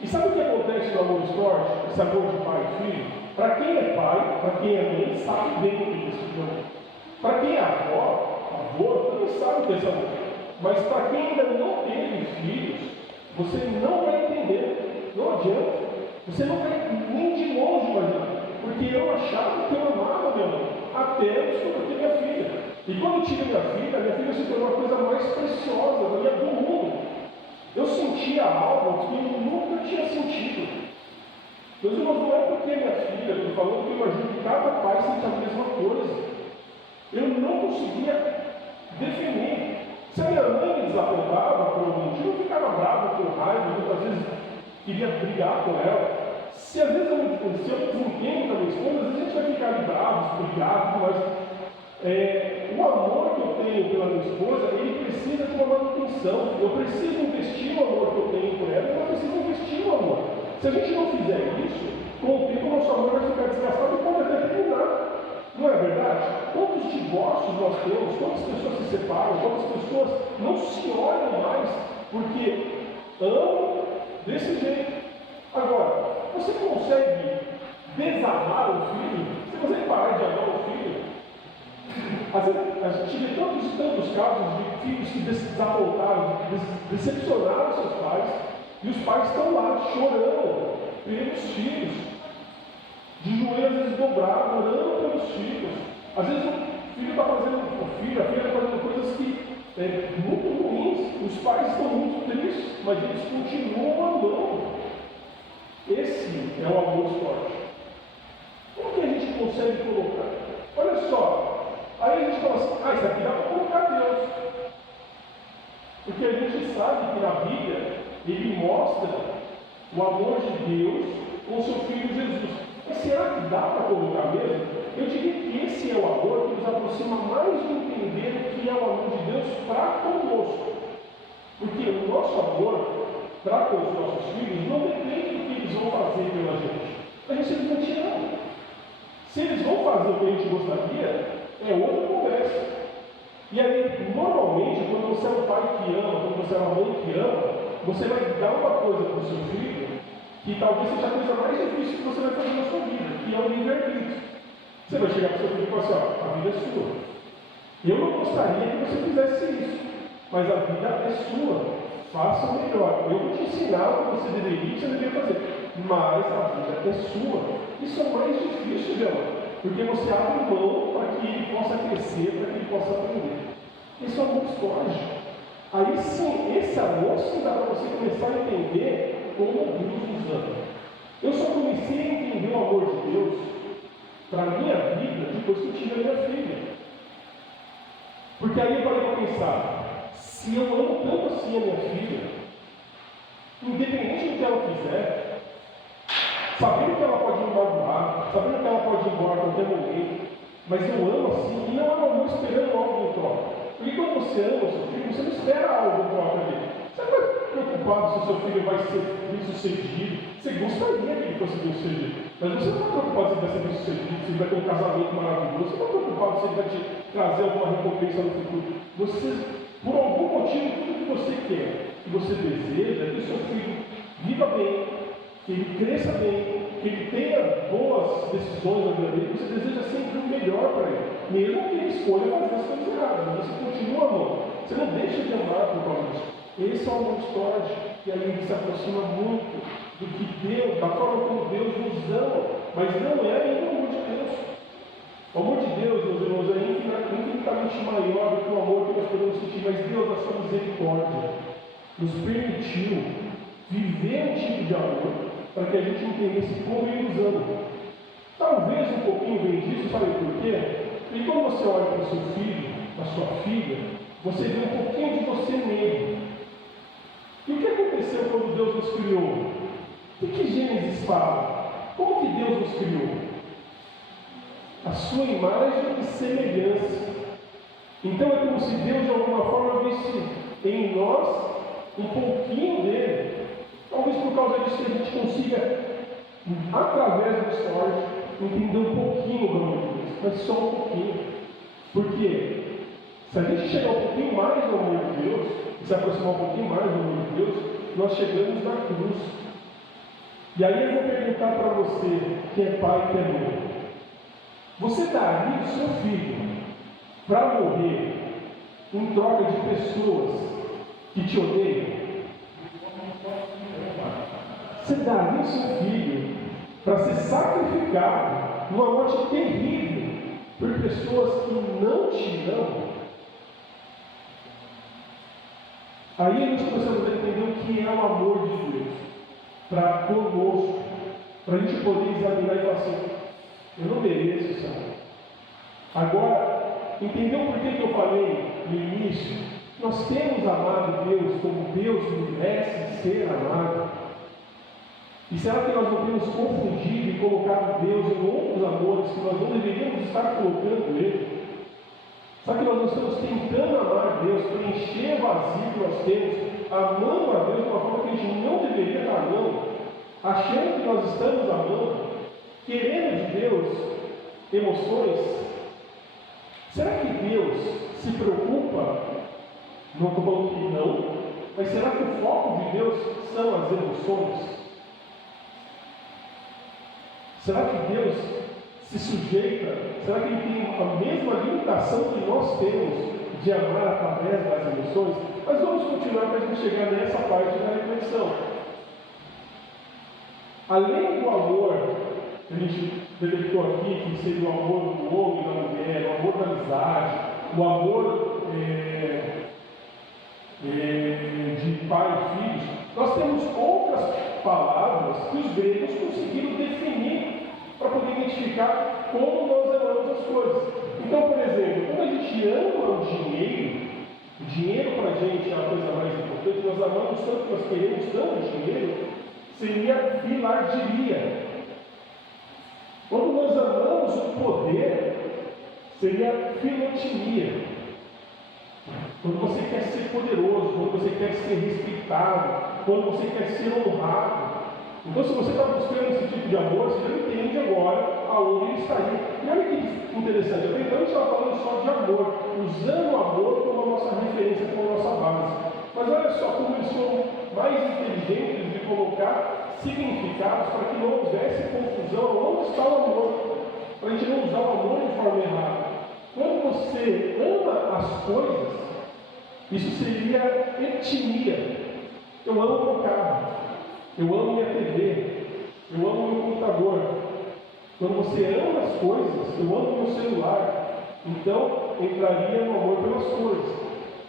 E sabe o que acontece no amor storge? Esse amor de pai e filho? Para quem é pai, para quem é mãe, sabe bem o que é esse amor. Para quem é avô, também sabe o que é esse amor. Mas para quem ainda não teve filhos, você não vai entender. Não adianta. Você não vai nem de longe imaginar. Porque eu achava que eu amava minha mãe, até eu descobri minha filha. E quando eu tive minha filha se tornou a coisa mais preciosa do mundo. Eu sentia algo que eu nunca tinha sentido. Meus irmãos, não é porque minha filha, eu estou falando que eu imagino que cada pai sente a mesma coisa. Eu não conseguia definir. Se a minha mãe me desapontava por algum motivo, eu ficava bravo, com raiva, muitas vezes queria brigar com ela. Se às vezes eu não entendo com a minha esposa, às vezes a gente vai ficar bravo, brigado, mas o amor que eu tenho pela minha esposa, ele precisa de uma manutenção. Eu preciso investir o amor que eu tenho por ela, eu preciso investir o amor. Se a gente não fizer isso, com o tempo o nosso amor vai ficar desgastado e pode até terminar. Não é verdade? Quantos divórcios nós temos, quantas pessoas se separam, quantas pessoas não se olham mais porque amam desse jeito. Agora, você consegue desamar o filho? Você consegue parar de amar o filho? A gente vê tantos casos de filhos que desapontaram, decepcionaram seus pais, e os pais estão lá chorando pelos filhos, de joelhos às vezes dobrados, orando pelos filhos. Às vezes o filho está fazendo, a filha está fazendo coisas que muito ruins, os pais estão muito tristes, mas eles continuam amando. Esse é o amor forte. Como que a gente consegue colocar? Olha só, aí a gente fala assim, isso aqui dá para colocar Deus. Porque a gente sabe que na Bíblia, ele mostra o amor de Deus com seu Filho Jesus. Mas será que dá para colocar mesmo? Eu diria que esse é o amor que nos aproxima mais de entender o que é o amor de Deus para conosco. Porque o nosso amor para com os nossos filhos não depende do que eles vão fazer pela gente. A gente simplesmente ama. Se eles vão fazer o que a gente gostaria, é outra conversa. E aí, normalmente, quando você é um pai que ama, quando você é uma mãe que ama, você vai dar uma coisa para o seu filho que talvez seja a coisa mais difícil que você vai fazer na sua vida, que é o livre-arbítrio. Você vai chegar para o seu filho e falar assim, a vida é sua. Eu não gostaria que você fizesse isso, mas a vida é sua. Faça o melhor. Eu vou te ensinar o que você deveria e o que você deveria fazer. Mas a vida é sua. Isso é o mais difícil, Gelão. Porque você abre mão para que ele possa crescer, para que ele possa aprender. Esse é o amor escolhe. Aí sim, esse amor sim dá para você começar a entender como Deus nos ama. Eu só comecei a entender o amor de Deus para a minha vida depois que eu tive a minha filha. Porque aí eu parei para pensar. Se eu amo tanto assim a minha filha, independente do que ela fizer, sabendo que ela pode me magoar, sabendo que ela pode ir embora a qualquer momento, mas eu amo assim, e não é um amor esperando algo em troca. Porque quando você ama o seu filho, você não espera algo em troca dele. Você não está preocupado se o seu filho vai ser bem-sucedido. Você gostaria que ele fosse bem-sucedido, mas você não está preocupado se ele vai ser bem-sucedido, se ele vai ter um casamento maravilhoso, você não está preocupado se ele vai te trazer alguma recompensa no futuro. Você, por algum motivo, tudo que você quer, que você deseja, é que o seu filho viva bem, que ele cresça bem, que ele tenha boas decisões na vida dele, você deseja sempre o melhor para ele, mesmo que ele escolha fazer as coisas erradas, mas você continua amando, você não deixa de amar por causa disso. Esse é o amor histórico, e aí ele se aproxima muito do que Deus, da forma como Deus nos ama, mas não é ainda o amor de Deus. O amor de Deus, meus irmãos, é infinitamente maior do que o amor que nós podemos sentir, mas Deus, na sua misericórdia, nos permitiu viver um tipo de amor para que a gente entendesse como Ele nos ama. Talvez um pouquinho vem disso, sabe por quê? Porque quando você olha para o seu filho, para a sua filha, você vê um pouquinho de você nele. aconteceu quando Deus nos criou? O que Gênesis fala? Como que Deus nos criou? A sua imagem e semelhança. Então é como se Deus de alguma forma visse em nós um pouquinho dele. Talvez por causa disso que a gente consiga, através da história, entender um pouquinho do amor de Deus, mas só um pouquinho. Por quê? Se a gente chegar um pouquinho mais no amor de Deus, se aproximar um pouquinho mais do amor de Deus, nós chegamos na cruz. E aí eu vou perguntar para você, que é pai e que é mãe, você daria o seu filho para morrer em troca de pessoas que te odeiam? Você daria o seu filho para ser sacrificado numa morte terrível por pessoas que não te amam? Aí nós começamos a entender o que é o amor de Deus para conosco, para a gente poder examinar e falar assim: eu não mereço, Senhor. Agora, entendeu por que eu falei no início? Nós temos amado Deus como Deus merece ser amado. E será que nós não temos confundido e colocado Deus em outros amores que nós não deveríamos estar colocando Ele? Será que nós não estamos tentando amar Deus, preencher o vazio que nós temos, amando a Deus de uma forma que a gente não deveria estar amando, achando que nós estamos amando, querendo de Deus emoções? Será que Deus se preocupa? Não estou falando que não, mas será que o foco de Deus são as emoções? Será que Deus se sujeita? Será que Ele tem a mesma limitação que nós temos de amar através das emoções? Mas vamos continuar para a gente chegar nessa parte da reflexão. Além do amor que a gente detectou aqui, que seria o amor do homem e da mulher, o amor da amizade, o amor de pai e filhos, nós temos outras palavras que os gregos conseguiram definir para poder identificar como nós amamos as coisas. Então, por exemplo, quando a gente ama o dinheiro para a gente é a coisa mais importante, nós amamos tanto, nós queremos tanto o dinheiro, seria filardia. Quando nós amamos o poder, seria filotimia. Quando você quer ser poderoso, quando você quer ser respeitado, quando você quer ser honrado. Então, se você está buscando esse tipo de amor, você já entende agora aonde ele estaria. E olha que interessante, até então a gente estava falando só de amor, usando o amor como a nossa referência, como a nossa base. Mas olha só como eles são mais inteligentes de colocar significados para que não houvesse confusão onde está o amor, para a gente não usar o amor de forma errada. Quando você ama as coisas, isso seria etnia. Eu amo meu carro, eu amo minha TV, eu amo meu computador. Quando você ama as coisas, eu amo meu celular, então entraria no amor pelas coisas.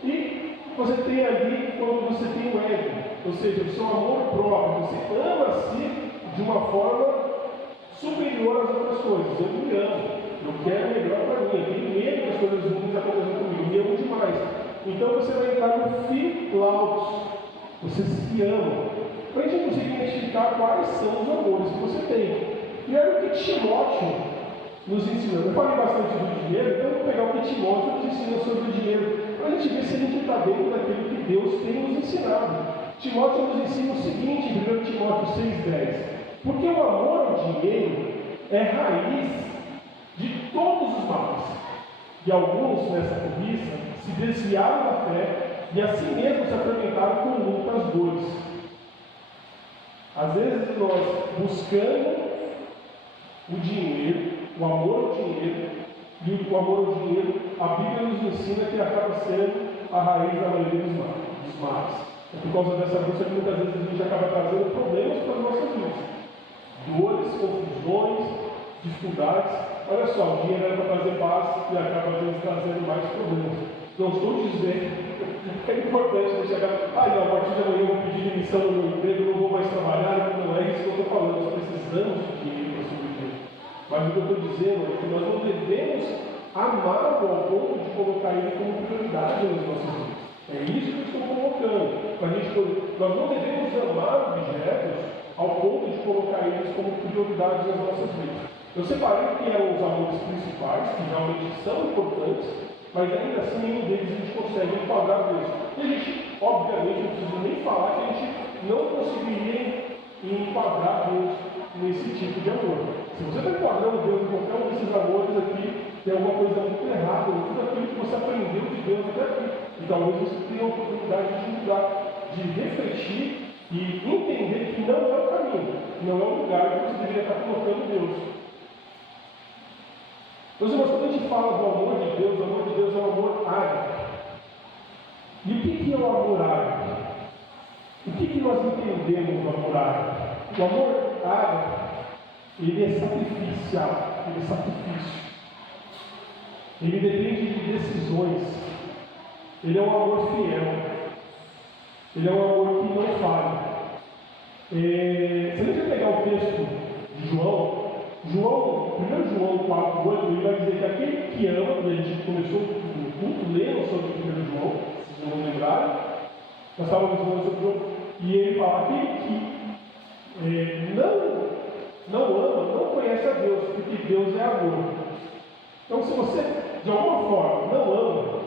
E você tem ali, quando você tem o ego, ou seja, o seu amor próprio, você ama a si de uma forma superior às outras coisas. Eu me amo, eu quero melhor para mim, eu tenho medo que as coisas ruins aconteçam comigo, me amo demais. Então você vai entrar no filautos, você se ama, para a gente conseguir identificar quais são os amores que você tem. E era o que Timóteo nos ensinou. Eu falei bastante do dinheiro, então eu vou pegar o que Timóteo nos ensina sobre o dinheiro, para a gente ver se a gente está dentro daquilo que Deus tem nos ensinado. Timóteo nos ensina o seguinte, em 1 Timóteo 6,10: porque o amor ao dinheiro é raiz de todos os males. E alguns, nessa cobiça, se desviaram da fé e assim mesmo se atormentaram com muitas dores. Às vezes nós buscamos o dinheiro, o amor ao dinheiro, e o amor ao dinheiro, a Bíblia nos ensina que acaba sendo a raiz da maioria dos males. É por causa dessa busca que muitas vezes a gente acaba trazendo problemas para as nossas vidas. Dores, confusões, dificuldades. Olha só, o dinheiro era para trazer paz e acaba às vezes trazendo mais problemas. Não estou dizendo que é importante você chegar, não, a partir de amanhã eu vou pedir demissão no meu emprego, eu não vou mais trabalhar. Não é isso que eu estou falando, nós precisamos de dinheiro para sobreviver. Mas o que eu estou dizendo é que nós não devemos amá-lo ao ponto de colocar ele como prioridade nas nossas vidas. É isso que eu estou colocando, para a gente nós não devemos amar objetos ao ponto de colocar eles como prioridades nas nossas vidas. Eu separei que eram os amores principais, que realmente são importantes, mas ainda assim nenhum deles a gente consegue enquadrar Deus. E a gente, obviamente, não preciso nem falar que a gente não conseguiria enquadrar Deus nesse tipo de amor. Se você está enquadrando Deus em qualquer um desses amores aqui, tem alguma coisa muito errada, em tudo aquilo que você aprendeu de Deus até aqui. E talvez você tenha a oportunidade de mudar, de refletir e entender que não é o caminho, não é o lugar que você deveria estar colocando Deus. Meus irmãos, quando a gente fala do amor de Deus, o amor de Deus é um amor ágape. E o que é o amor ágape? O que nós entendemos do amor ágape? O amor ágape, ele é sacrificial, ele é sacrifício. Ele depende de decisões. Ele é um amor fiel. Ele é um amor que não falha. Se a gente pegar o texto de João, 1 João 4,8, ele vai dizer que aquele que ama, e a gente começou no culto, lendo sobre 1 João, se não lembrarem, nós estávamos falando sobre João, e ele fala: aquele que não ama, não conhece a Deus, porque Deus é amor. Então, se você, de alguma forma, não ama,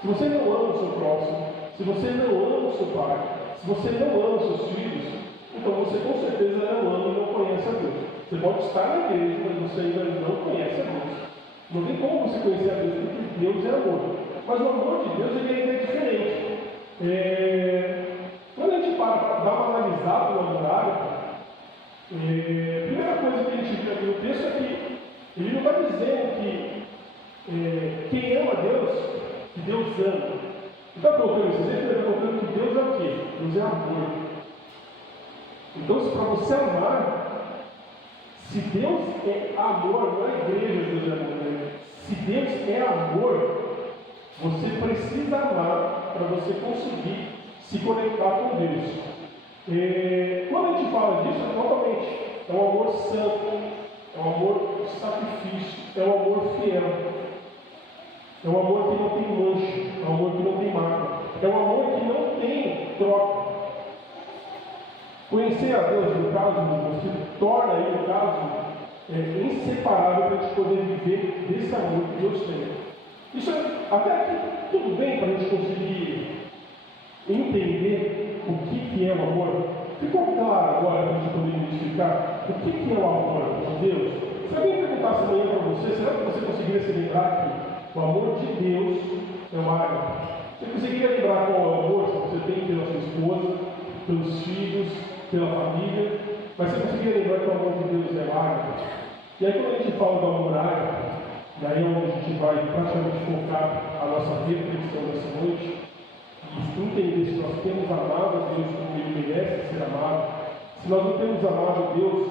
se você não ama o seu próximo, se você não ama o seu pai, se você não ama os seus filhos, então você com certeza não ama e não conhece a Deus. Você pode estar na igreja, mas você ainda não conhece a Deus. Não tem como você conhecer a Deus, porque Deus é amor. Mas o amor de Deus ele ainda é diferente. Quando a gente para dar uma analisada no amor ágape, a primeira coisa que a gente vê aqui no texto é que ele não está dizendo que quem ama Deus, que Deus ama. Ele está colocando esse exemplo, ele está colocando que Deus é o quê? Deus é amor. Então, se para você amar, se Deus é amor, não é igreja Deus é amor, né? Se Deus é amor, você precisa amar para você conseguir se conectar com Deus. Quando a gente fala disso, totalmente, é um amor santo, é um amor de sacrifício, é um amor fiel, é um amor que não tem mancha, é um amor que não tem marca, é um amor que não tem troca. Conhecer a Deus, no caso, você torna aí, no caso, inseparável para a gente poder viver desse amor que Deus tem. Isso até aqui, tudo bem para a gente conseguir entender o que é o amor. Ficou claro agora para a gente poder identificar o que é o amor de Deus? Se alguém perguntasse amanhã para você, será que você conseguiria se lembrar que o amor de Deus é o ágape? Você conseguiria lembrar qual é o amor que você tem pela sua esposa, pelos filhos, pela família, mas você conseguiria lembrar que o amor de Deus é ágape? E aí quando a gente fala do amor ágape, daí é onde a gente vai praticamente focar a nossa reflexão nessa noite, e entender se nós temos amado a Deus como Ele merece ser amado, se nós não temos amado a Deus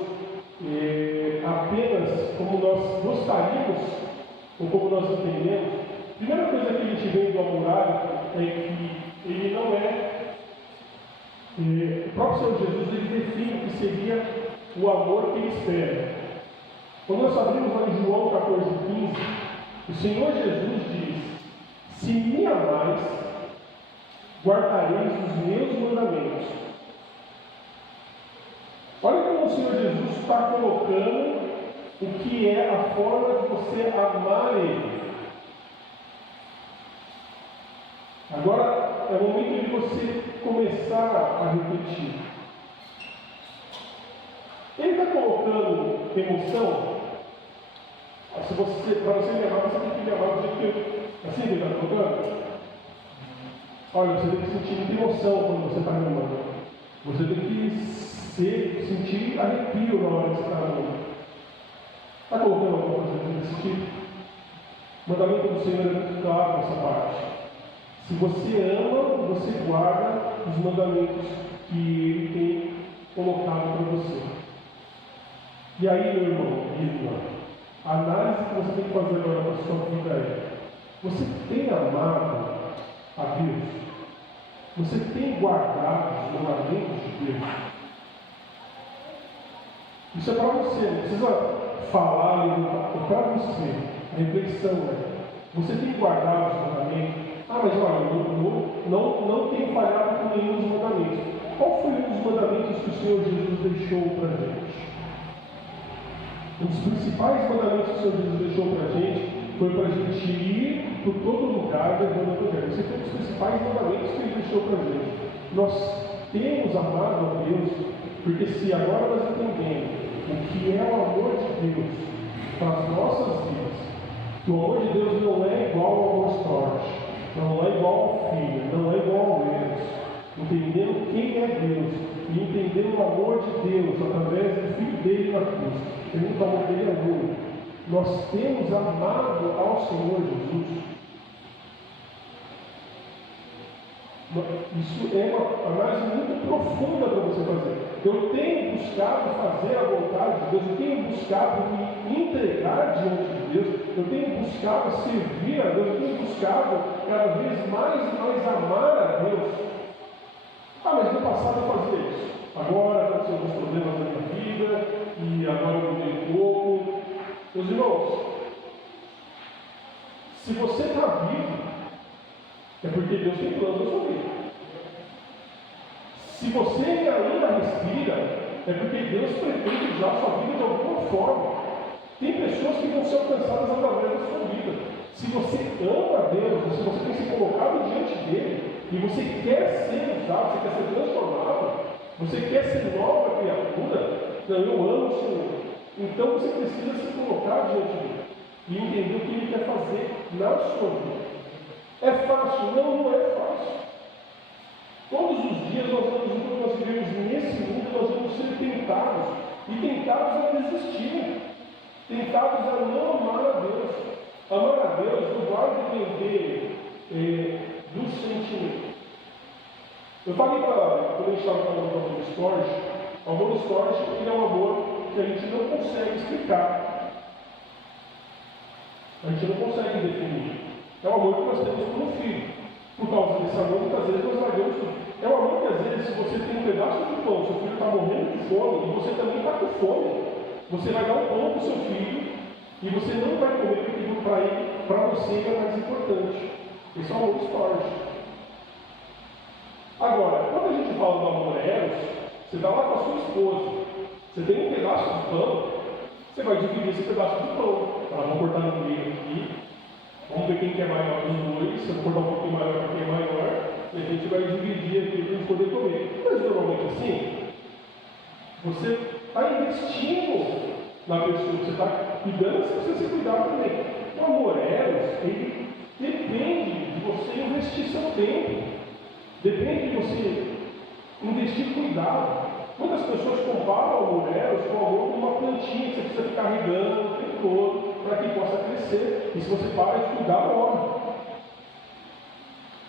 apenas como nós gostaríamos, ou como nós entendemos. A primeira coisa que a gente vê do amor ágape é que ele não é. O próprio Senhor Jesus ele define o que seria o amor que ele espera. Quando nós abrimos lá em João 14,15, o Senhor Jesus diz: se me amais, guardareis os meus mandamentos. Olha como o Senhor Jesus está colocando o que é a forma de você amar Ele. Agora é o momento de você começar a refletir. Ele está colocando emoção. Para você me amar, você tem que me amar do jeito que eu. Assim que ele está colocando? Olha, você tem que sentir muita emoção quando você está me amando. Você tem que sentir arrepio na hora que você está me amando. Está colocando alguma coisa nesse sentido? O mandamento do Senhor é muito claro nessa parte. Se você ama, você guarda os mandamentos que Ele tem colocado para você. E aí, meu irmão e irmã, a análise que você tem que fazer agora para a sua vida é: você tem amado a Deus? Você tem guardado os mandamentos de Deus? Isso é para você, não precisa falar, é para você. A reflexão é: você tem guardado os mandamentos? Ah, mas olha, eu não tenho falhado com nenhum dos mandamentos. qual foi um dos mandamentos que o Senhor Jesus deixou para a gente? Um dos principais mandamentos que o Senhor Jesus deixou para a gente foi para a gente ir por todo lugar levando o Evangelho. Esse foi um dos principais mandamentos que Ele deixou para a gente. Nós temos amado a Deus, porque se agora nós entendemos o que é o amor de Deus para as nossas vidas, que o amor de Deus não é igual ao amor storage, não é igual ao filho, não é igual ao Eros, entendendo quem é Deus e entendendo o amor de Deus através do Filho dele na cruz, entendendo que o amor dele é único, nós temos amado ao Senhor Jesus. Isso é uma análise muito profunda para você fazer. Eu tenho buscado fazer a vontade de Deus, eu tenho buscado me entregar diante de Deus, eu tenho buscado servir a Deus, eu tenho buscado cada vez mais e mais amar a Deus. Ah, mas no passado eu fazia isso. Agora aconteceu alguns problemas na minha vida e agora eu mudei um pouco. Meus irmãos, se você está vivo, é porque Deus tem plano na sua vida. Se você ainda respira, é porque Deus pretende usar a sua vida de alguma forma. Tem pessoas que vão ser alcançadas através da sua vida. Se você ama a Deus, se você tem se colocado diante dele, e você quer ser usado, você quer ser transformado, você quer ser nova criatura, não, eu amo o Senhor. Então você precisa se colocar diante dele e entender o que ele quer fazer na sua vida. É fácil? Não, não é fácil. Todos os dias nós vivemos nesse mundo, nós vamos ser tentados. E tentados a desistir. Tentados a não amar a Deus. Amar a Deus não vai depender do sentimento. Eu falei quando a gente estava falando do amor storage, ele é um amor que a gente não consegue explicar. A gente não consegue definir. É o amor que nós temos por um filho. Por causa desse amor, muitas vezes nós largamos tudo. É um amor que às vezes, se você tem um pedaço de pão, seu filho está morrendo de fome, e você também está com fome, você vai dar um pão para o seu filho, e você não vai comer porque para ele, para você é mais importante. Esse é o amor storage. Agora, quando a gente fala do amor eros, você está lá com a sua esposa, você tem um pedaço de pão, você vai dividir esse pedaço de pão. Vamos cortar no meio aqui. Vamos ver quem que é maior dos dois. Se eu cortar um pouquinho maior para quem é maior, e a gente vai dividir aqui para a gente poder comer. Mas normalmente assim, você está investindo na pessoa, você está cuidando, se você se cuidar também. O amor eros, ele depende de você investir seu tempo. Depende de você investir cuidado. Muitas pessoas comparam o amor eros com o amor com uma plantinha que você precisa ficar regando o tempo todo para que possa crescer. E se você para de cuidar, morre.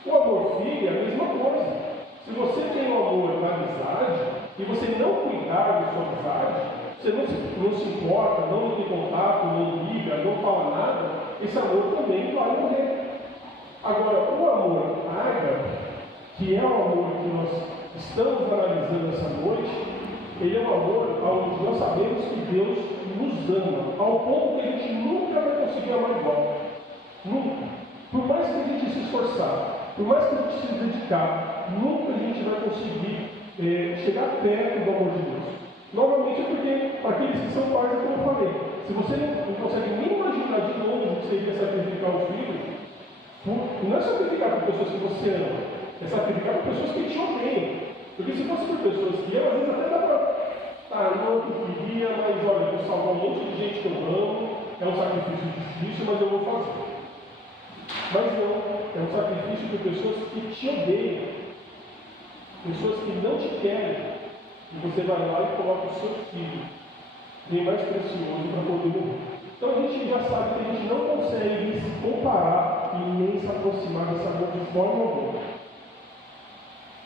O amor filho é a mesma coisa. Se você tem um amor na amizade e você não cuidar da sua amizade, você não se importa, não tem contato, não liga, não fala nada, esse amor também vai morrer. Agora, o amor ágape, que é o amor que nós estamos analisando essa noite, ele é um amor onde nós sabemos que Deus nos ama, ao ponto que a gente nunca vai conseguir amar igual. Nunca. Por mais que a gente se esforçar, por mais que a gente se dedicar, nunca a gente vai conseguir chegar perto do amor de Deus. Novamente é porque, para aqueles que são pais, é como eu falei, se você não consegue nem imaginar de longe que você ia sacrificar o filho, não é sacrificar por pessoas que você ama, é sacrificar por pessoas que te odeiam. Porque se fosse por pessoas que amam, às vezes até dá para, não eu queria, mas olha, eu vou salvar um monte de gente que eu amo, é um sacrifício difícil, mas eu vou fazer. Mas não, é um sacrifício por pessoas que te odeiam, pessoas que não te querem, e você vai lá e coloca o seu filho, bem mais precioso, para poder morrer. Então a gente já sabe que a gente não consegue se comparar e nem se aproximar dessa amor de forma alguma.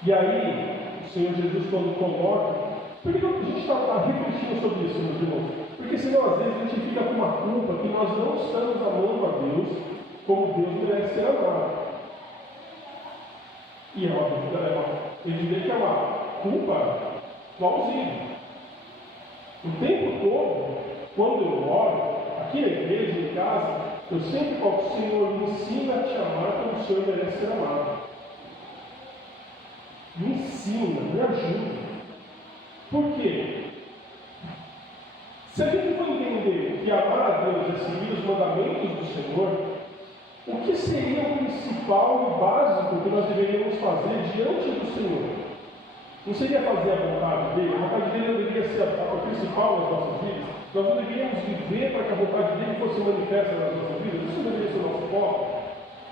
E aí, o Senhor Jesus, quando coloca, por que a gente está refletindo sobre isso, meus irmãos? Porque senão, às vezes, a gente fica com uma culpa que nós não estamos amando a Deus como Deus merece ser amado. E é uma dúvida, eu diria que é uma culpa plausível. O tempo todo, quando eu oro, aqui na igreja, em casa, eu sempre falo, Senhor, me ensina a te amar como o Senhor merece ser amado. Me ensina ensina, me ajuda. Por quê? Se a gente for entender que amar a Deus é seguir os mandamentos do Senhor, o que seria o principal e básico que nós deveríamos fazer diante do Senhor? Não seria fazer a vontade dele? A vontade dele não deveria ser a principal nas nossas vidas? Nós não deveríamos viver para que a vontade dele fosse manifesta nas nossas vidas? Isso deveria ser o nosso foco.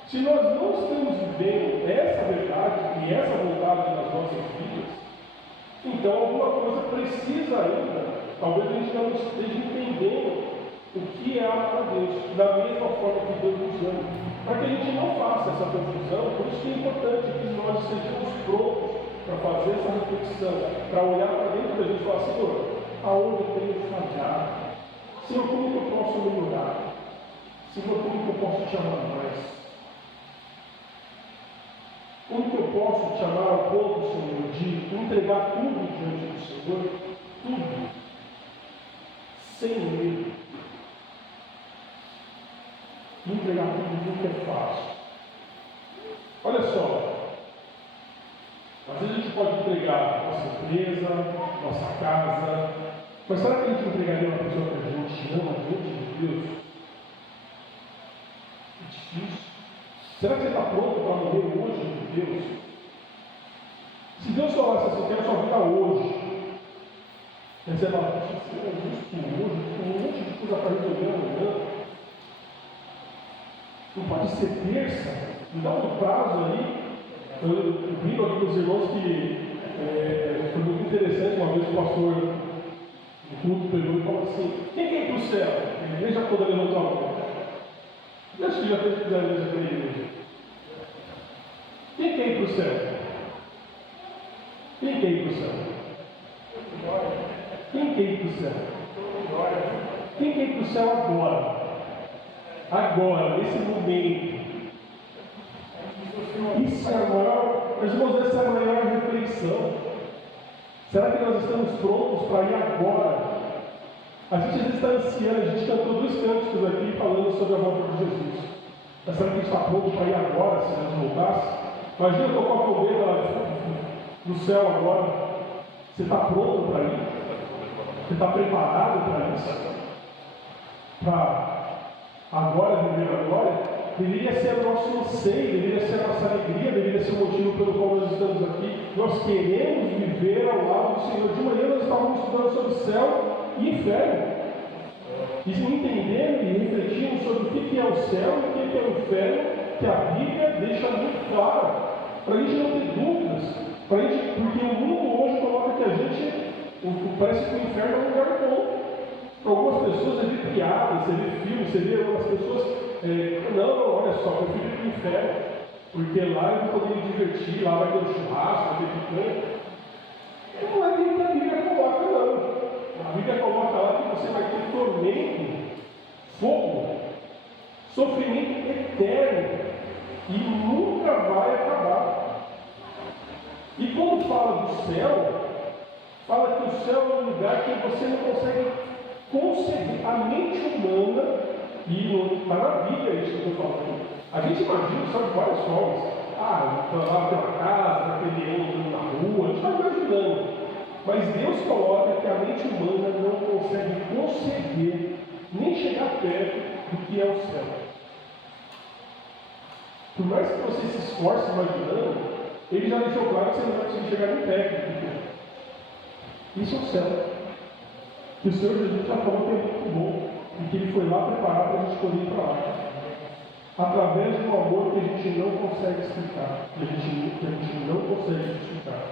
Se nós não estamos vivendo essa verdade e essa vontade nas nossas vidas, então alguma coisa precisa ainda, talvez a gente não esteja entendendo o que é amar a Deus, da mesma forma que Deus nos ama. Para que a gente não faça essa confusão, por isso que é importante que nós estejamos prontos para fazer essa reflexão, para olhar para dentro da gente e falar: Senhor, aonde eu tenho falhado? Senhor, como que eu posso melhorar? Senhor, como que eu posso te amar mais? Como que eu posso te amar ao ponto, Senhor, de entregar tudo diante do Senhor? Tudo. Sem medo. Entregar tudo nunca é fácil. Olha só. Às vezes a gente pode entregar nossa empresa, nossa casa, mas será que a gente entregaria uma pessoa que a gente ama diante de Deus? É difícil. Será que você está pronto para morrer hoje de Deus? Se Deus falasse assim: eu quero sua vida hoje, aí você fala: você é justo hoje, tem um monte de coisa para resolver amanhã. Não pode ser terça, me dá um prazo aí. Eu vi aqui com os irmãos que foi muito interessante. Uma vez o pastor do culto pegou e falou assim: quem quer ir para o céu? A igreja toda levantou a mão. Eu acho que já teve que dar a igreja para a igreja. Quem quer ir para o céu? Quem quer ir para o céu? Quem quer ir para o céu? Quem quer ir para o céu agora? Agora, nesse momento. Isso é a maior, meus irmãos, essa é a maior reflexão. Será que nós estamos prontos para ir agora? A gente às vezes está ansiando, a gente cantou 2 cânticos aqui falando sobre a volta de Jesus. Mas será que a gente está pronto para ir agora, se Jesus voltasse? Imagina tocar a fogueira no céu agora. Você está pronto para ir? Você está preparado para isso? Para agora viver a glória? Deveria ser o nosso anseio, deveria ser a nossa alegria, deveria ser o motivo pelo qual nós estamos aqui. Nós queremos viver ao lado do Senhor. De manhã nós estávamos estudando sobre céu e inferno. E entendendo e refletindo sobre o que é o céu e o que é o inferno, que a Bíblia deixa muito claro, para a gente não ter dúvidas, porque o mundo hoje coloca que a gente, parece que o inferno é um lugar bom. Para algumas pessoas você vê piadas, você vê filmes, você vê algumas pessoas, não, olha só, eu prefiro ir para o inferno, porque lá eu vou poder me divertir, lá vai ter um churrasco, vai ter picanha. Não é bem que a Bíblia coloca, não. A Bíblia coloca lá que você vai ter tormento, fogo, sofrimento eterno, e nunca vai acabar. E quando fala do céu, fala que o céu é um lugar que você não consegue conceber. A mente humana, e está na Bíblia isso que eu estou falando, a gente imagina o céu de várias formas. Lá tem uma casa, tem leão na rua, a gente está imaginando. Mas Deus coloca que a mente humana não consegue conceber, nem chegar perto do que é o céu. Por mais que você se esforce imaginando, ele já deixou claro que você não vai conseguir chegar nem perto do que é. Isso é o céu. Que o Senhor Jesus já falou que é muito bom, e que Ele foi lá preparar para a gente poder ir para lá. Através de um amor que a gente não consegue explicar, que a gente não consegue explicar.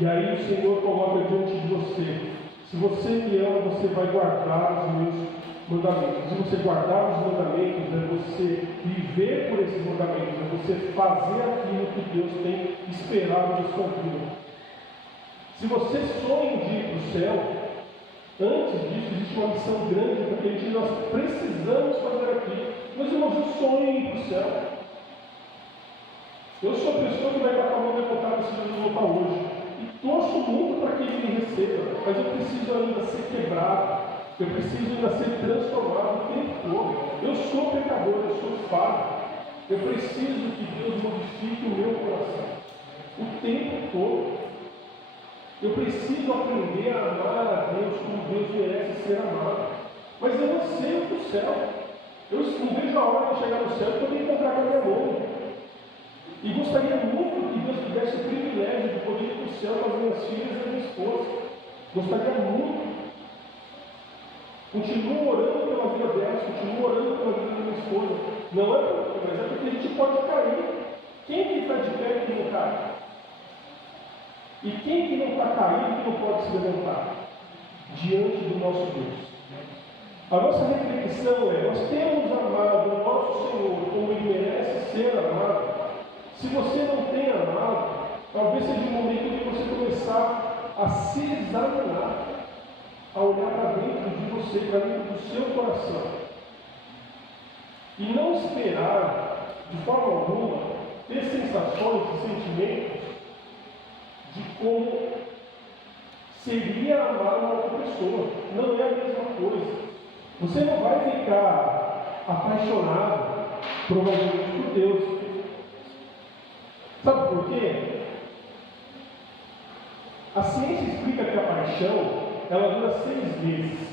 E aí o Senhor coloca diante de você: se você me ama, você vai guardar os meus mandamentos. Se você guardar os mandamentos, é você viver por esses mandamentos, é você fazer aquilo que Deus tem esperado da sua vida. Se você sonha em ir para o céu, antes disso existe uma missão grande, porque nós precisamos fazer aqui. Meus irmãos, eu sonho em ir para o céu. Eu sou a pessoa que vai dar a mão levantada se Jesus voltar hoje. Torço muito para que Ele me receba, mas eu preciso ainda ser quebrado, eu preciso ainda ser transformado o tempo todo. Eu sou pecador, eu sou falho, eu preciso que Deus modifique o meu coração. O tempo todo. Eu preciso aprender a amar a Deus como Deus merece ser amado. Mas eu não sei o céu. Eu não vejo a hora de chegar no céu e poder encontrar com a minha mãe. E gostaria muito que Deus tivesse o privilégio de poder ir para o céu com as minhas filhas e a minha esposa. Gostaria muito. Continuo orando pela vida delas, continuo orando pela vida da minha esposa. Não é porque, mas é porque a gente pode cair. Quem que está de pé e quem não cai? E quem que não está caído que não pode se levantar? Diante do nosso Deus. A nossa reflexão é, nós temos amado o nosso Senhor como Ele merece ser amado. Se você não tem amado, talvez seja o momento de você começar a se examinar, a olhar para dentro de você, para dentro do seu coração. E não esperar, de forma alguma, ter sensações e sentimentos de como seria amar uma outra pessoa. Não é a mesma coisa. Você não vai ficar apaixonado, provavelmente, por Deus. Sabe por quê? A ciência explica que a paixão, ela dura 6 meses.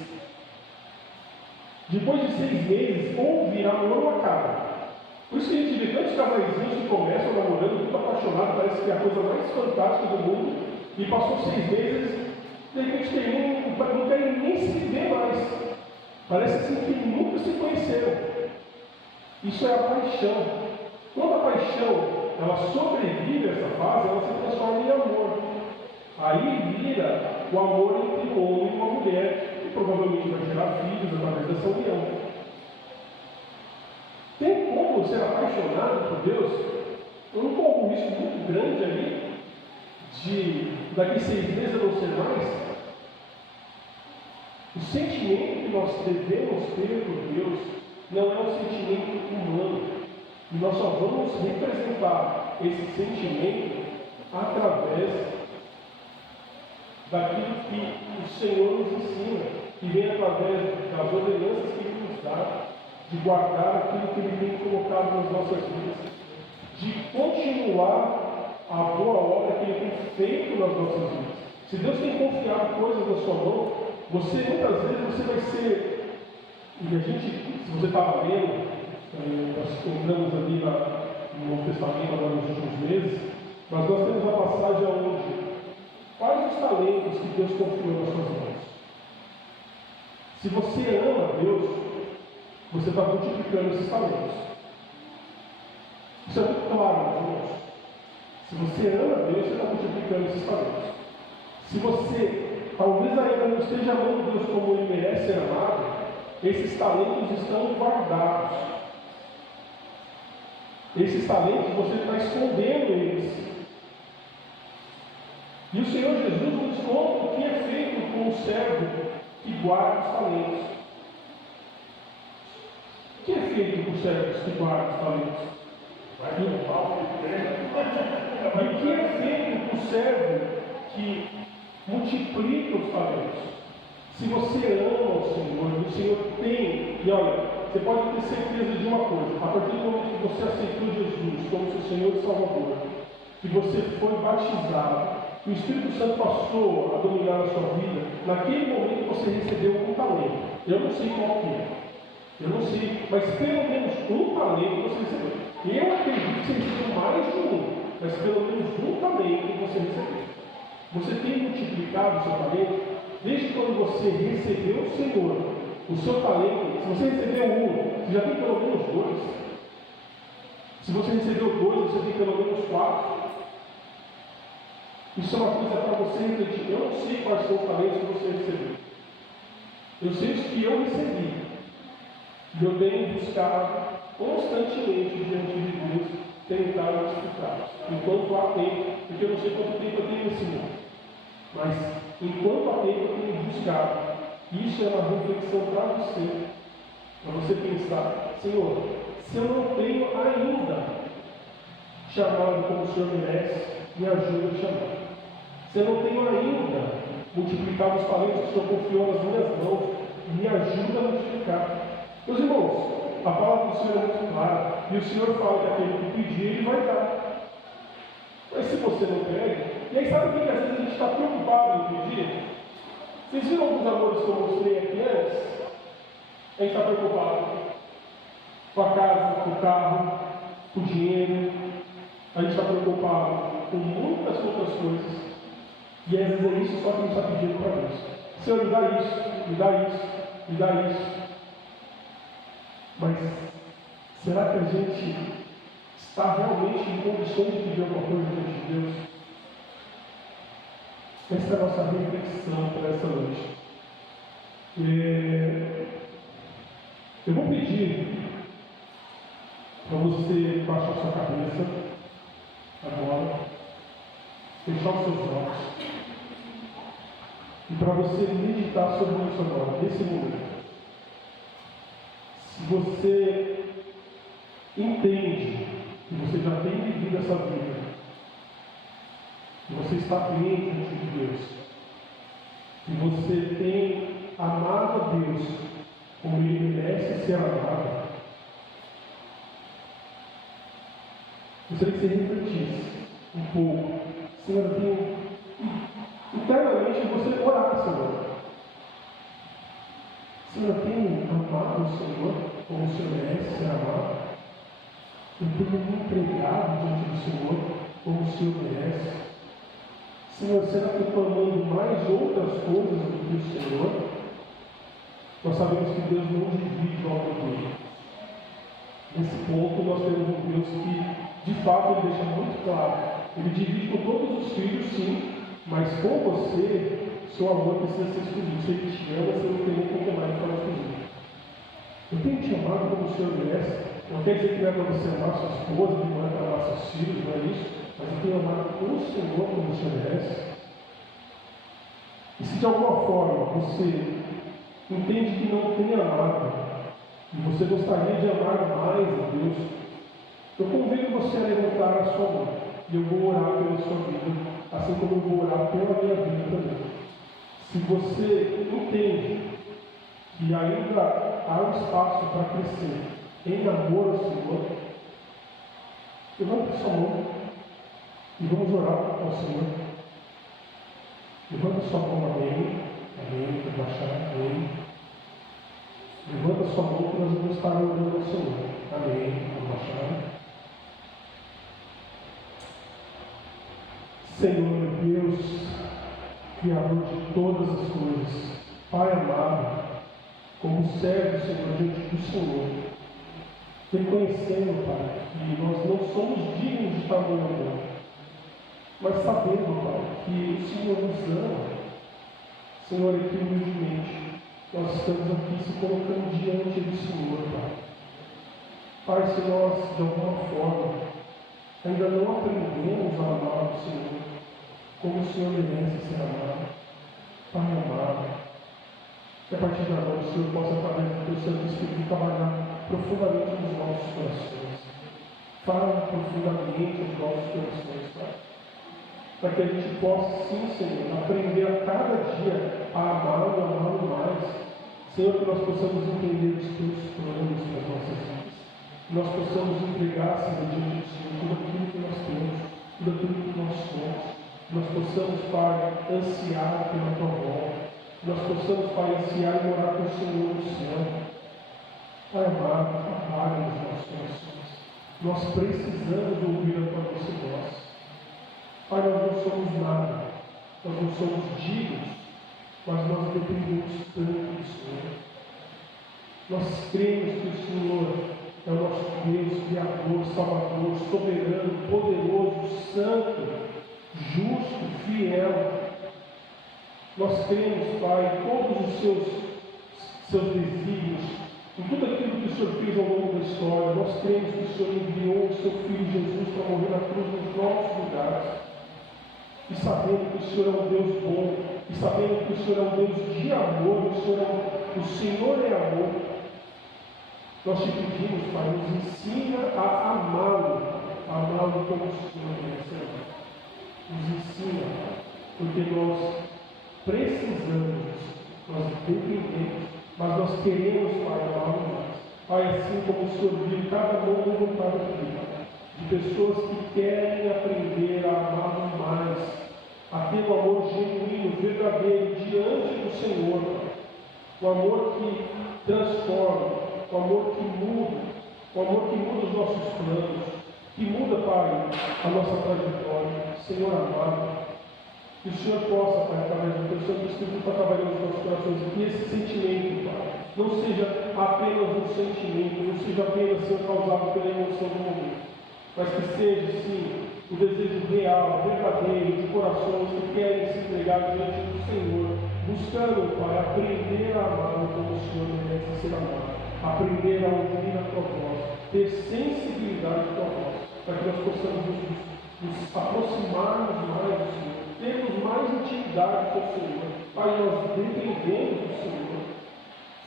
Depois de 6 meses, ou vira amor ou acaba. Por isso que a gente vê tantos casaizinhos que começam namorando, muito apaixonados, parece que é a coisa mais fantástica do mundo, e passou 6 meses, de repente terminam, não querem nem se ver mais. Parece assim que nunca se conheceram. Isso é a paixão. Quando a paixão ela sobrevive a essa fase, ela se transforma em amor. Aí vira o amor entre um homem e uma mulher, que provavelmente vai gerar filhos através dessa união. Tem como ser apaixonado por Deus? Eu não corro um risco muito grande ali de daqui 6 meses eu não ser mais. O sentimento que nós devemos ter por Deus não é um sentimento humano. E nós só vamos representar esse sentimento através daquilo que o Senhor nos ensina, que vem através das ordenanças que Ele nos dá, de guardar aquilo que Ele tem colocado nas nossas vidas, de continuar a boa obra que Ele tem feito nas nossas vidas. Se Deus tem confiado coisas na sua mão, você muitas vezes você vai ser, e a gente, se você estava lendo, nós encontramos ali no Novo Testamento agora nos últimos meses, mas nós temos uma passagem onde quais os talentos que Deus confiou nas suas mãos. Se você ama Deus, você está multiplicando esses talentos. Isso é muito claro, meus irmãos. Se você ama Deus, você está multiplicando esses talentos. Se você talvez ainda não esteja amando Deus como Ele merece ser amado, esses talentos estão guardados. Esses talentos você está escondendo eles. E o Senhor Jesus nos conta o que é feito com o servo que guarda os talentos. O que é feito com os servos que guardam os talentos? E o que é feito com o servo que multiplica os talentos? Se você ama o Senhor, o Senhor tem, e olha, você pode ter certeza de uma coisa, a partir do momento que você aceitou Jesus como seu Senhor e Salvador, que você foi batizado, que o Espírito Santo passou a dominar a sua vida, naquele momento você recebeu um talento. Eu não sei qual que é, eu não sei, mas pelo menos um talento você recebeu. E eu acredito que você recebeu mais de um, mas pelo menos um talento você recebeu. Você tem multiplicado o seu talento desde quando você recebeu o Senhor. O seu talento, se você recebeu um, você já tem pelo menos 2. Se você recebeu 2, você tem pelo menos 4. Isso é uma coisa para você refletir. Eu não sei quais são os talentos que você recebeu. Eu sei os que eu recebi. E eu tenho buscado constantemente diante de Deus tentar multiplicar. Enquanto há tempo, porque eu não sei quanto tempo eu tenho nesse mundo. Mas enquanto há tempo eu tenho buscado. Isso é uma reflexão para você pensar, Senhor, se eu não tenho ainda chamado como o Senhor merece, me ajuda a chamar. Se eu não tenho ainda multiplicado os talentos que o Senhor confiou nas minhas mãos, me ajuda a multiplicar. Meus irmãos, a palavra do Senhor é muito clara, e o Senhor fala que aquele que pedir, Ele vai dar. Mas se você não pede, e aí sabe o que às vezes a gente está preocupado em pedir? Vocês viram alguns amores que eu mostrei aqui antes? A gente está preocupado com a casa, com o carro, com o dinheiro. A gente está preocupado com muitas outras coisas. E às vezes é isso só que a gente está pedindo para Deus. Senhor, me dá isso, me dá isso, me dá isso. Mas será que a gente está realmente em condições de pedir alguma coisa diante de Deus? Essa é a nossa reflexão para essa noite. Eu vou pedir para você baixar sua cabeça agora, fechar os seus olhos e para você meditar sobre isso agora, nesse momento. Se você entende que você já tem vivido essa vida, que você está bem diante de Deus, que você tem amado a Deus como Ele merece ser amado, gostaria que você refletisse um pouco. Senhor, internamente você orar, Senhor. Senhor, eu tenho amado o Senhor como o Senhor merece ser amado. Eu tenho me entregado diante do Senhor como o Senhor merece. Senhor, será que eu estou amando mais outras coisas do que o Senhor? Nós sabemos que Deus não divide o amor dele. Nesse ponto nós temos um Deus que, de fato, Ele deixa muito claro. Ele divide com todos os filhos, sim, mas com você, seu amor precisa ser exclusivo. Se Ele te ama, você não tem nem como mais para exclusivo. Eu tenho te amado como o Senhor merece. Não quer dizer que não é para você amar sua esposa, que não é para amar seus filhos, não é isso. Mas eu tenho amado o Senhor como o Senhor merece. E se de alguma forma você entende que não tem amado, e você gostaria de amar mais a Deus, eu convido você a levantar a sua mão. E eu vou orar pela sua vida, assim como eu vou orar pela minha vida também. Se você entende que ainda há um espaço para crescer em amor ao Senhor, levante sua mão e vamos orar ao Senhor. Levanta sua mão, amém. Amém. Baixar, amém. Levanta sua mão que nós vamos estar orando ao Senhor. Amém. Baixar. Senhor, meu Deus, Criador de todas as coisas, Pai amado, como servo, Senhor, diante do Senhor, reconhecendo, Pai, que nós não somos dignos de tamanho amor, mas sabendo, Pai, que o Senhor nos ama. Senhor, aqui humildemente, nós estamos aqui se colocando diante do Senhor, Pai. Pai, se nós, de alguma forma, ainda não aprendemos a amar o Senhor como o Senhor merece ser amado, Pai amado, que a partir de agora o Senhor possa, através do Teu Santo Espírito, trabalhar profundamente nos nossos corações. Fala profundamente nos nossos corações, Pai. Para que a gente possa, sim, Senhor, aprender a cada dia a amá-lo, amá-lo mais. Senhor, que nós possamos entender os Teus planos para as nossas vidas. Que nós possamos entregar, Senhor, diante do Senhor, tudo aquilo que nós temos, tudo aquilo que nós somos. Que nós possamos, Pai, ansiar pela Tua volta. Que nós possamos, Pai, ansiar e morar com o Senhor no céu. Pai amado, trabalha nos nossos corações. Nós precisamos ouvir a Tua doce voz. Pai, nós não somos nada, nós não somos dignos, mas nós dependemos tanto do Senhor. Nós cremos que o Senhor é o nosso Deus, Criador, Salvador, soberano, poderoso, santo, justo, fiel. Nós cremos, Pai, em todos os seus desígnios, em tudo aquilo que o Senhor fez ao longo da história. Nós cremos que o Senhor enviou o seu Filho Jesus para morrer na cruz nos nossos lugares. E sabendo que o Senhor é um Deus bom, e sabendo que o Senhor é um Deus de amor, o Senhor é amor, nós te pedimos, Pai, nos ensina a amá-lo como o Senhor merece amar. Nos ensina, Pai, porque nós precisamos, nós dependemos, mas nós queremos, Pai, amá-lo mais. Pai, assim como o Senhor viu cada mão levantada aqui, Pai, de pessoas que querem aprender a amar mais, a ter um amor genuíno, verdadeiro, diante do Senhor, Pai. O amor que transforma, o amor que muda, o amor que muda os nossos planos, que muda, Pai, a nossa trajetória. Senhor amado, que o Senhor possa, Pai, através do Teu Santo Espírito, para trabalhar nos nossos corações, e que esse sentimento, Pai, não seja apenas um sentimento, não seja apenas ser causado pela emoção do momento, mas que seja, sim, o desejo real, verdadeiro, de corações que querem se entregar diante do Senhor, buscando, Pai, aprender a amar como o Senhor merece ser amado, aprender a ouvir a Tua voz, ter sensibilidade à Tua voz, para que nós possamos nos aproximarmos mais do Senhor, termos mais intimidade com o Senhor. Pai, nós dependemos do Senhor.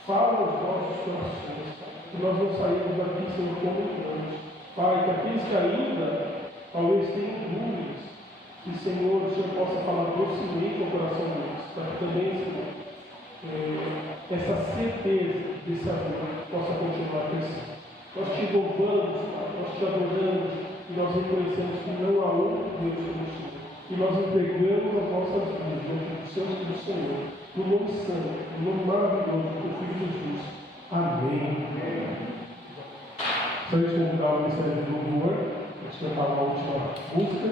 Fala aos nossos corações, que nós não saímos daqui, Senhor, como entramos. Pai, que aqueles que ainda talvez tenham dúvidas, que, Senhor, o Senhor possa falar docemente ao coração deles, para que também, Senhor, essa certeza desse amor possa continuar crescendo. Nós te louvamos, Pai, nós te adoramos e nós reconhecemos que não há outro Deus como o Senhor. E nós entregamos as nossas vidas diante do Seu Filho do Senhor, no nome santo, no nome maravilhoso do Filho Jesus. Amém. Só eu convidar o Ministério do Louvor, a gente cantar uma última música,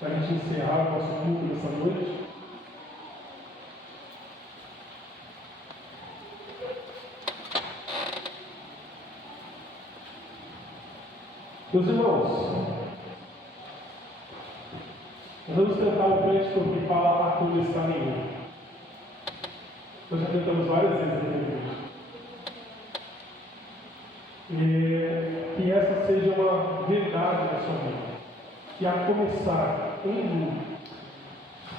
para a gente encerrar o nosso culto dessa noite. Meus irmãos, nós vamos cantar o cântico que fala a começar nenhum. Nós já cantamos várias vezes aqui. Que essa seja uma verdade na sua vida. Que a começar em mim,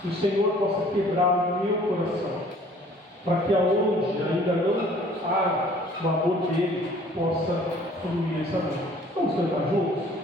o Senhor possa quebrar o meu coração. Para que aonde ainda não há o amor dele, possa fluir esse amor. Vamos cantar juntos?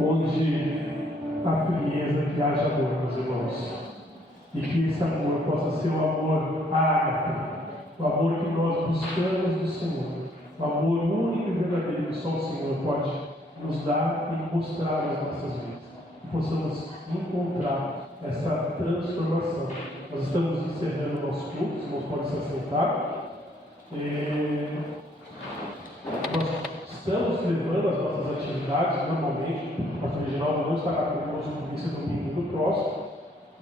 onde a frieza que haja amor, meus irmãos. E que esse amor possa ser o amor ágape, o amor que nós buscamos do Senhor, o amor único e verdadeiro que só o Senhor pode nos dar e mostrar nas nossas vidas. Que possamos encontrar essa transformação. Nós estamos encerrando o nosso culto, os irmãos podem se assentar. Nós estamos levando as nossas atividades normalmente. O pastor Reginaldo não estará conosco nesse domingo no próximo.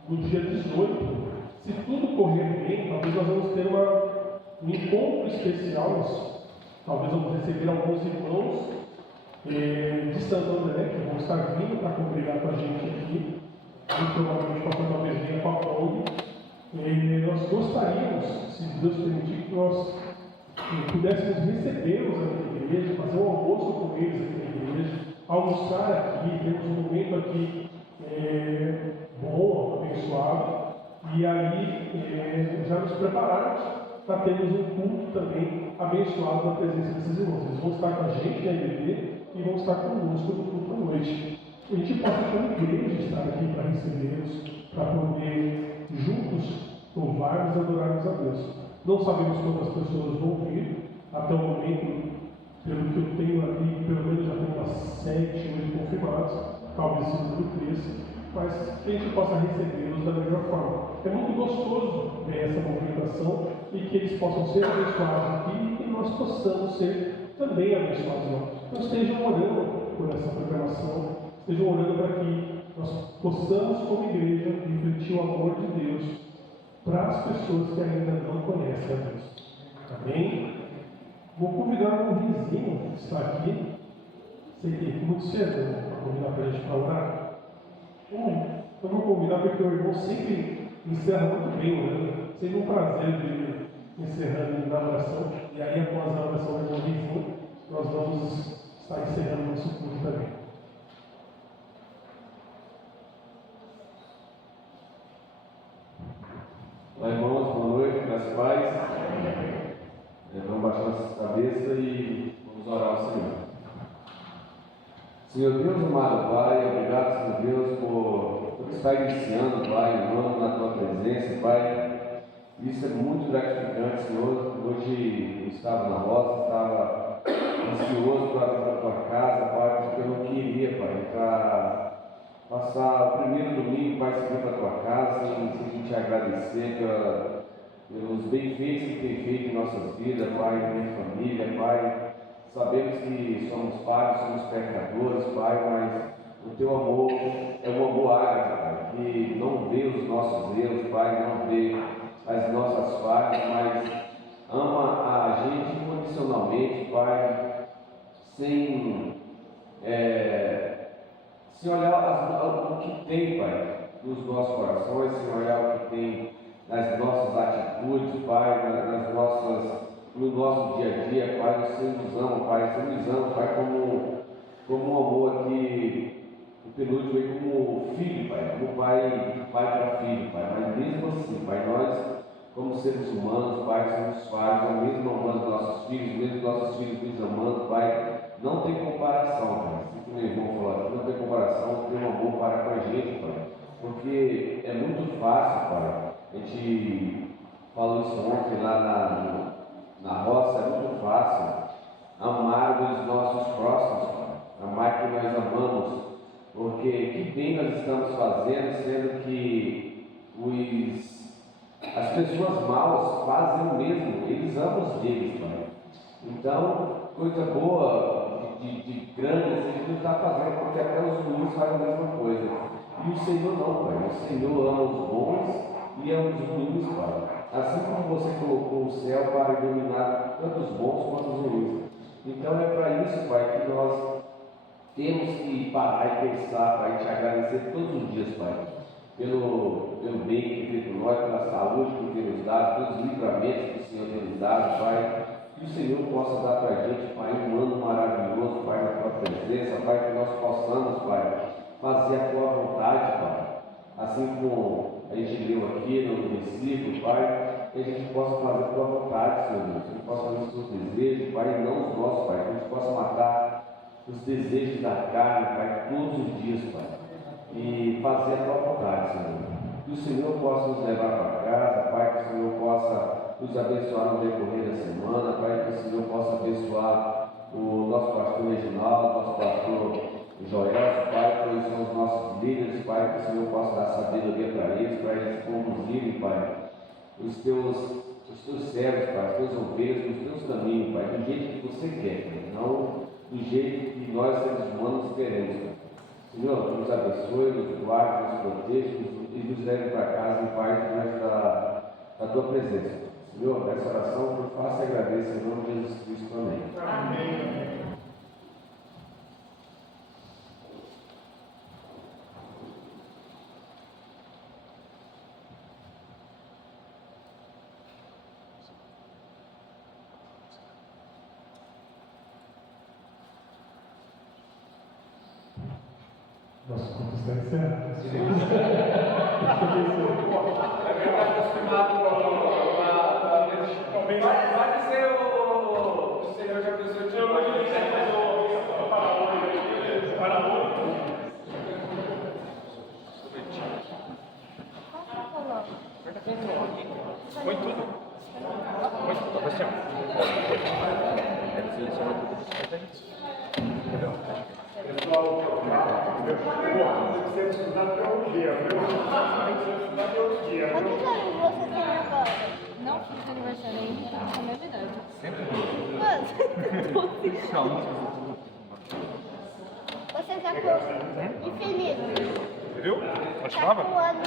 No dia 18, se tudo correr bem, talvez nós vamos ter um encontro especial. Talvez vamos receber alguns irmãos de Santo André que vão estar vindo para congregar com a gente aqui. E provavelmente o pastor talvez venha com a Paulo. Nós gostaríamos, se Deus permitir, que nós pudéssemos recebê-los aqui na igreja, fazer um almoço com eles aqui na igreja, almoçar aqui, termos um momento aqui bom, abençoado, e aí já nos prepararmos para termos um culto também abençoado na presença desses irmãos. Eles vão estar com a gente na IBD e vão estar conosco no culto à noite. A gente possa, como igreja, estar aqui para recebê-los, para poder juntos louvarmos e adorarmos a Deus. Não sabemos quantas pessoas vão vir até o momento, pelo que eu tenho ali, pelo menos já tenho umas 7, 8 confirmados, talvez esse número cresça, mas que a gente possa recebê-los da melhor forma. É muito gostoso ver essa movimentação e que eles possam ser abençoados aqui e que nós possamos ser também abençoados lá. Então estejam orando por essa programação, estejam orando para que nós possamos, como igreja, refletir o amor de Deus para as pessoas que ainda não conhecem a Deus. Amém? Vou convidar o vizinho que está aqui. Sei que é muito cedo, né? Para convidar para a gente para orar. Eu vou convidar porque o irmão sempre encerra muito bem, né? Sempre um prazer de ele encerrando na oração. E aí, após a oração do irmão vizinho, nós vamos estar encerrando o nosso culto também. Olá, irmãos, boa noite, graças a paz. Vamos baixar nossas cabeças e vamos orar ao Senhor. Senhor Deus, amado Pai, obrigado, Senhor Deus, por estar iniciando, Pai, um ano na Tua presença, Pai. Isso é muito gratificante, Senhor. Hoje eu estava na roça, estava ansioso para vir para a Tua casa, Pai, porque eu não queria, Pai, para passar o primeiro domingo, Pai, seguir para a Tua casa, sem te agradecer pelos benefeitos que tem feito em nossas vidas, Pai, em minha família, Pai. Sabemos que somos falhos, somos pecadores, Pai, mas o Teu amor é um amor ágape, Pai, que não vê os nossos erros, Pai, não vê as nossas falhas, mas ama a gente incondicionalmente, Pai, sem olhar o que tem, Pai, nos nossos corações, sem olhar o que tem nas nossas atitudes, Pai, no nosso dia a dia, Pai. Você nos ama, Pai, Você nos ama, Pai, como um amor que o penúltimo veio como filho, Pai, como pai para filho, Pai. Mas mesmo assim, Pai, nós, como seres humanos, Pai, somos falhos, mesmo amando nossos filhos, mesmo nossos filhos nos amando, Pai, não tem comparação, Pai. Assim que meu irmão falou aqui, não tem comparação, tem um amor para com a gente, Pai. Porque é muito fácil, Pai. A gente falou isso ontem lá na roça, é muito fácil amar os nossos próximos, Pai. Amar que nós amamos, porque que bem nós estamos fazendo, sendo que as pessoas maus fazem o mesmo, eles amam os deles, Pai. Então, coisa boa, de grande, assim, a gente não está fazendo, porque até os ruins fazem a mesma coisa. E o Senhor não, Pai. O Senhor ama os bons e ama os ruins, Pai. Assim como Você colocou o céu para iluminar tanto os bons quanto os ruins. Então é para isso, Pai, que nós temos que parar e pensar, Pai, e Te agradecer todos os dias, Pai, pelo bem que tem feito por nós, pela saúde que tem nos dado, pelos livramentos que o Senhor tem nos dado, Pai. Que o Senhor possa dar para a gente, Pai, um ano maravilhoso, Pai, na Tua presença, Pai, que nós possamos, Pai, fazer a Tua vontade, Pai. Assim como a gente leu aqui no versículo, Pai, que a gente possa fazer a Tua vontade, Senhor Deus, que a gente possa fazer os Teus desejos, Pai, e não os nossos, Pai, que a gente possa matar dos desejos da carne, Pai, todos os dias, Pai, e fazer a tua vontade, Senhor. Que o Senhor possa nos levar para casa, Pai, que o Senhor possa nos abençoar no decorrer da semana, Pai, que o Senhor possa abençoar o nosso pastor Reginaldo, nosso pastor Joel, Pai, que eles são os nossos líderes, Pai, que o Senhor possa dar sabedoria para eles conduzirem, Pai, os teus servos, Pai, as tuas ovelhas, os teus caminhos, Pai, do jeito que você quer, Pai, não do jeito que nós, seres humanos, queremos, Pai. Senhor, nos abençoe, nos guarde, nos proteja e nos leve para casa em paz diante da tua presença. Senhor, essa oração que eu faço e agradeço em nome de Jesus Cristo. Amém. Amém. Nosso culto está encerrado. Pode ser o Senhor já pensou de Põe tudo. Põe tudo. Assim, Pessoal, você precisa estudar teologia, viu? Você estudar teologia, viu? Quantos anos você tem agora? Não fiz aniversário ainda, é minha verdade. sempre. Você já foi infeliz. Viu? Tá com o ano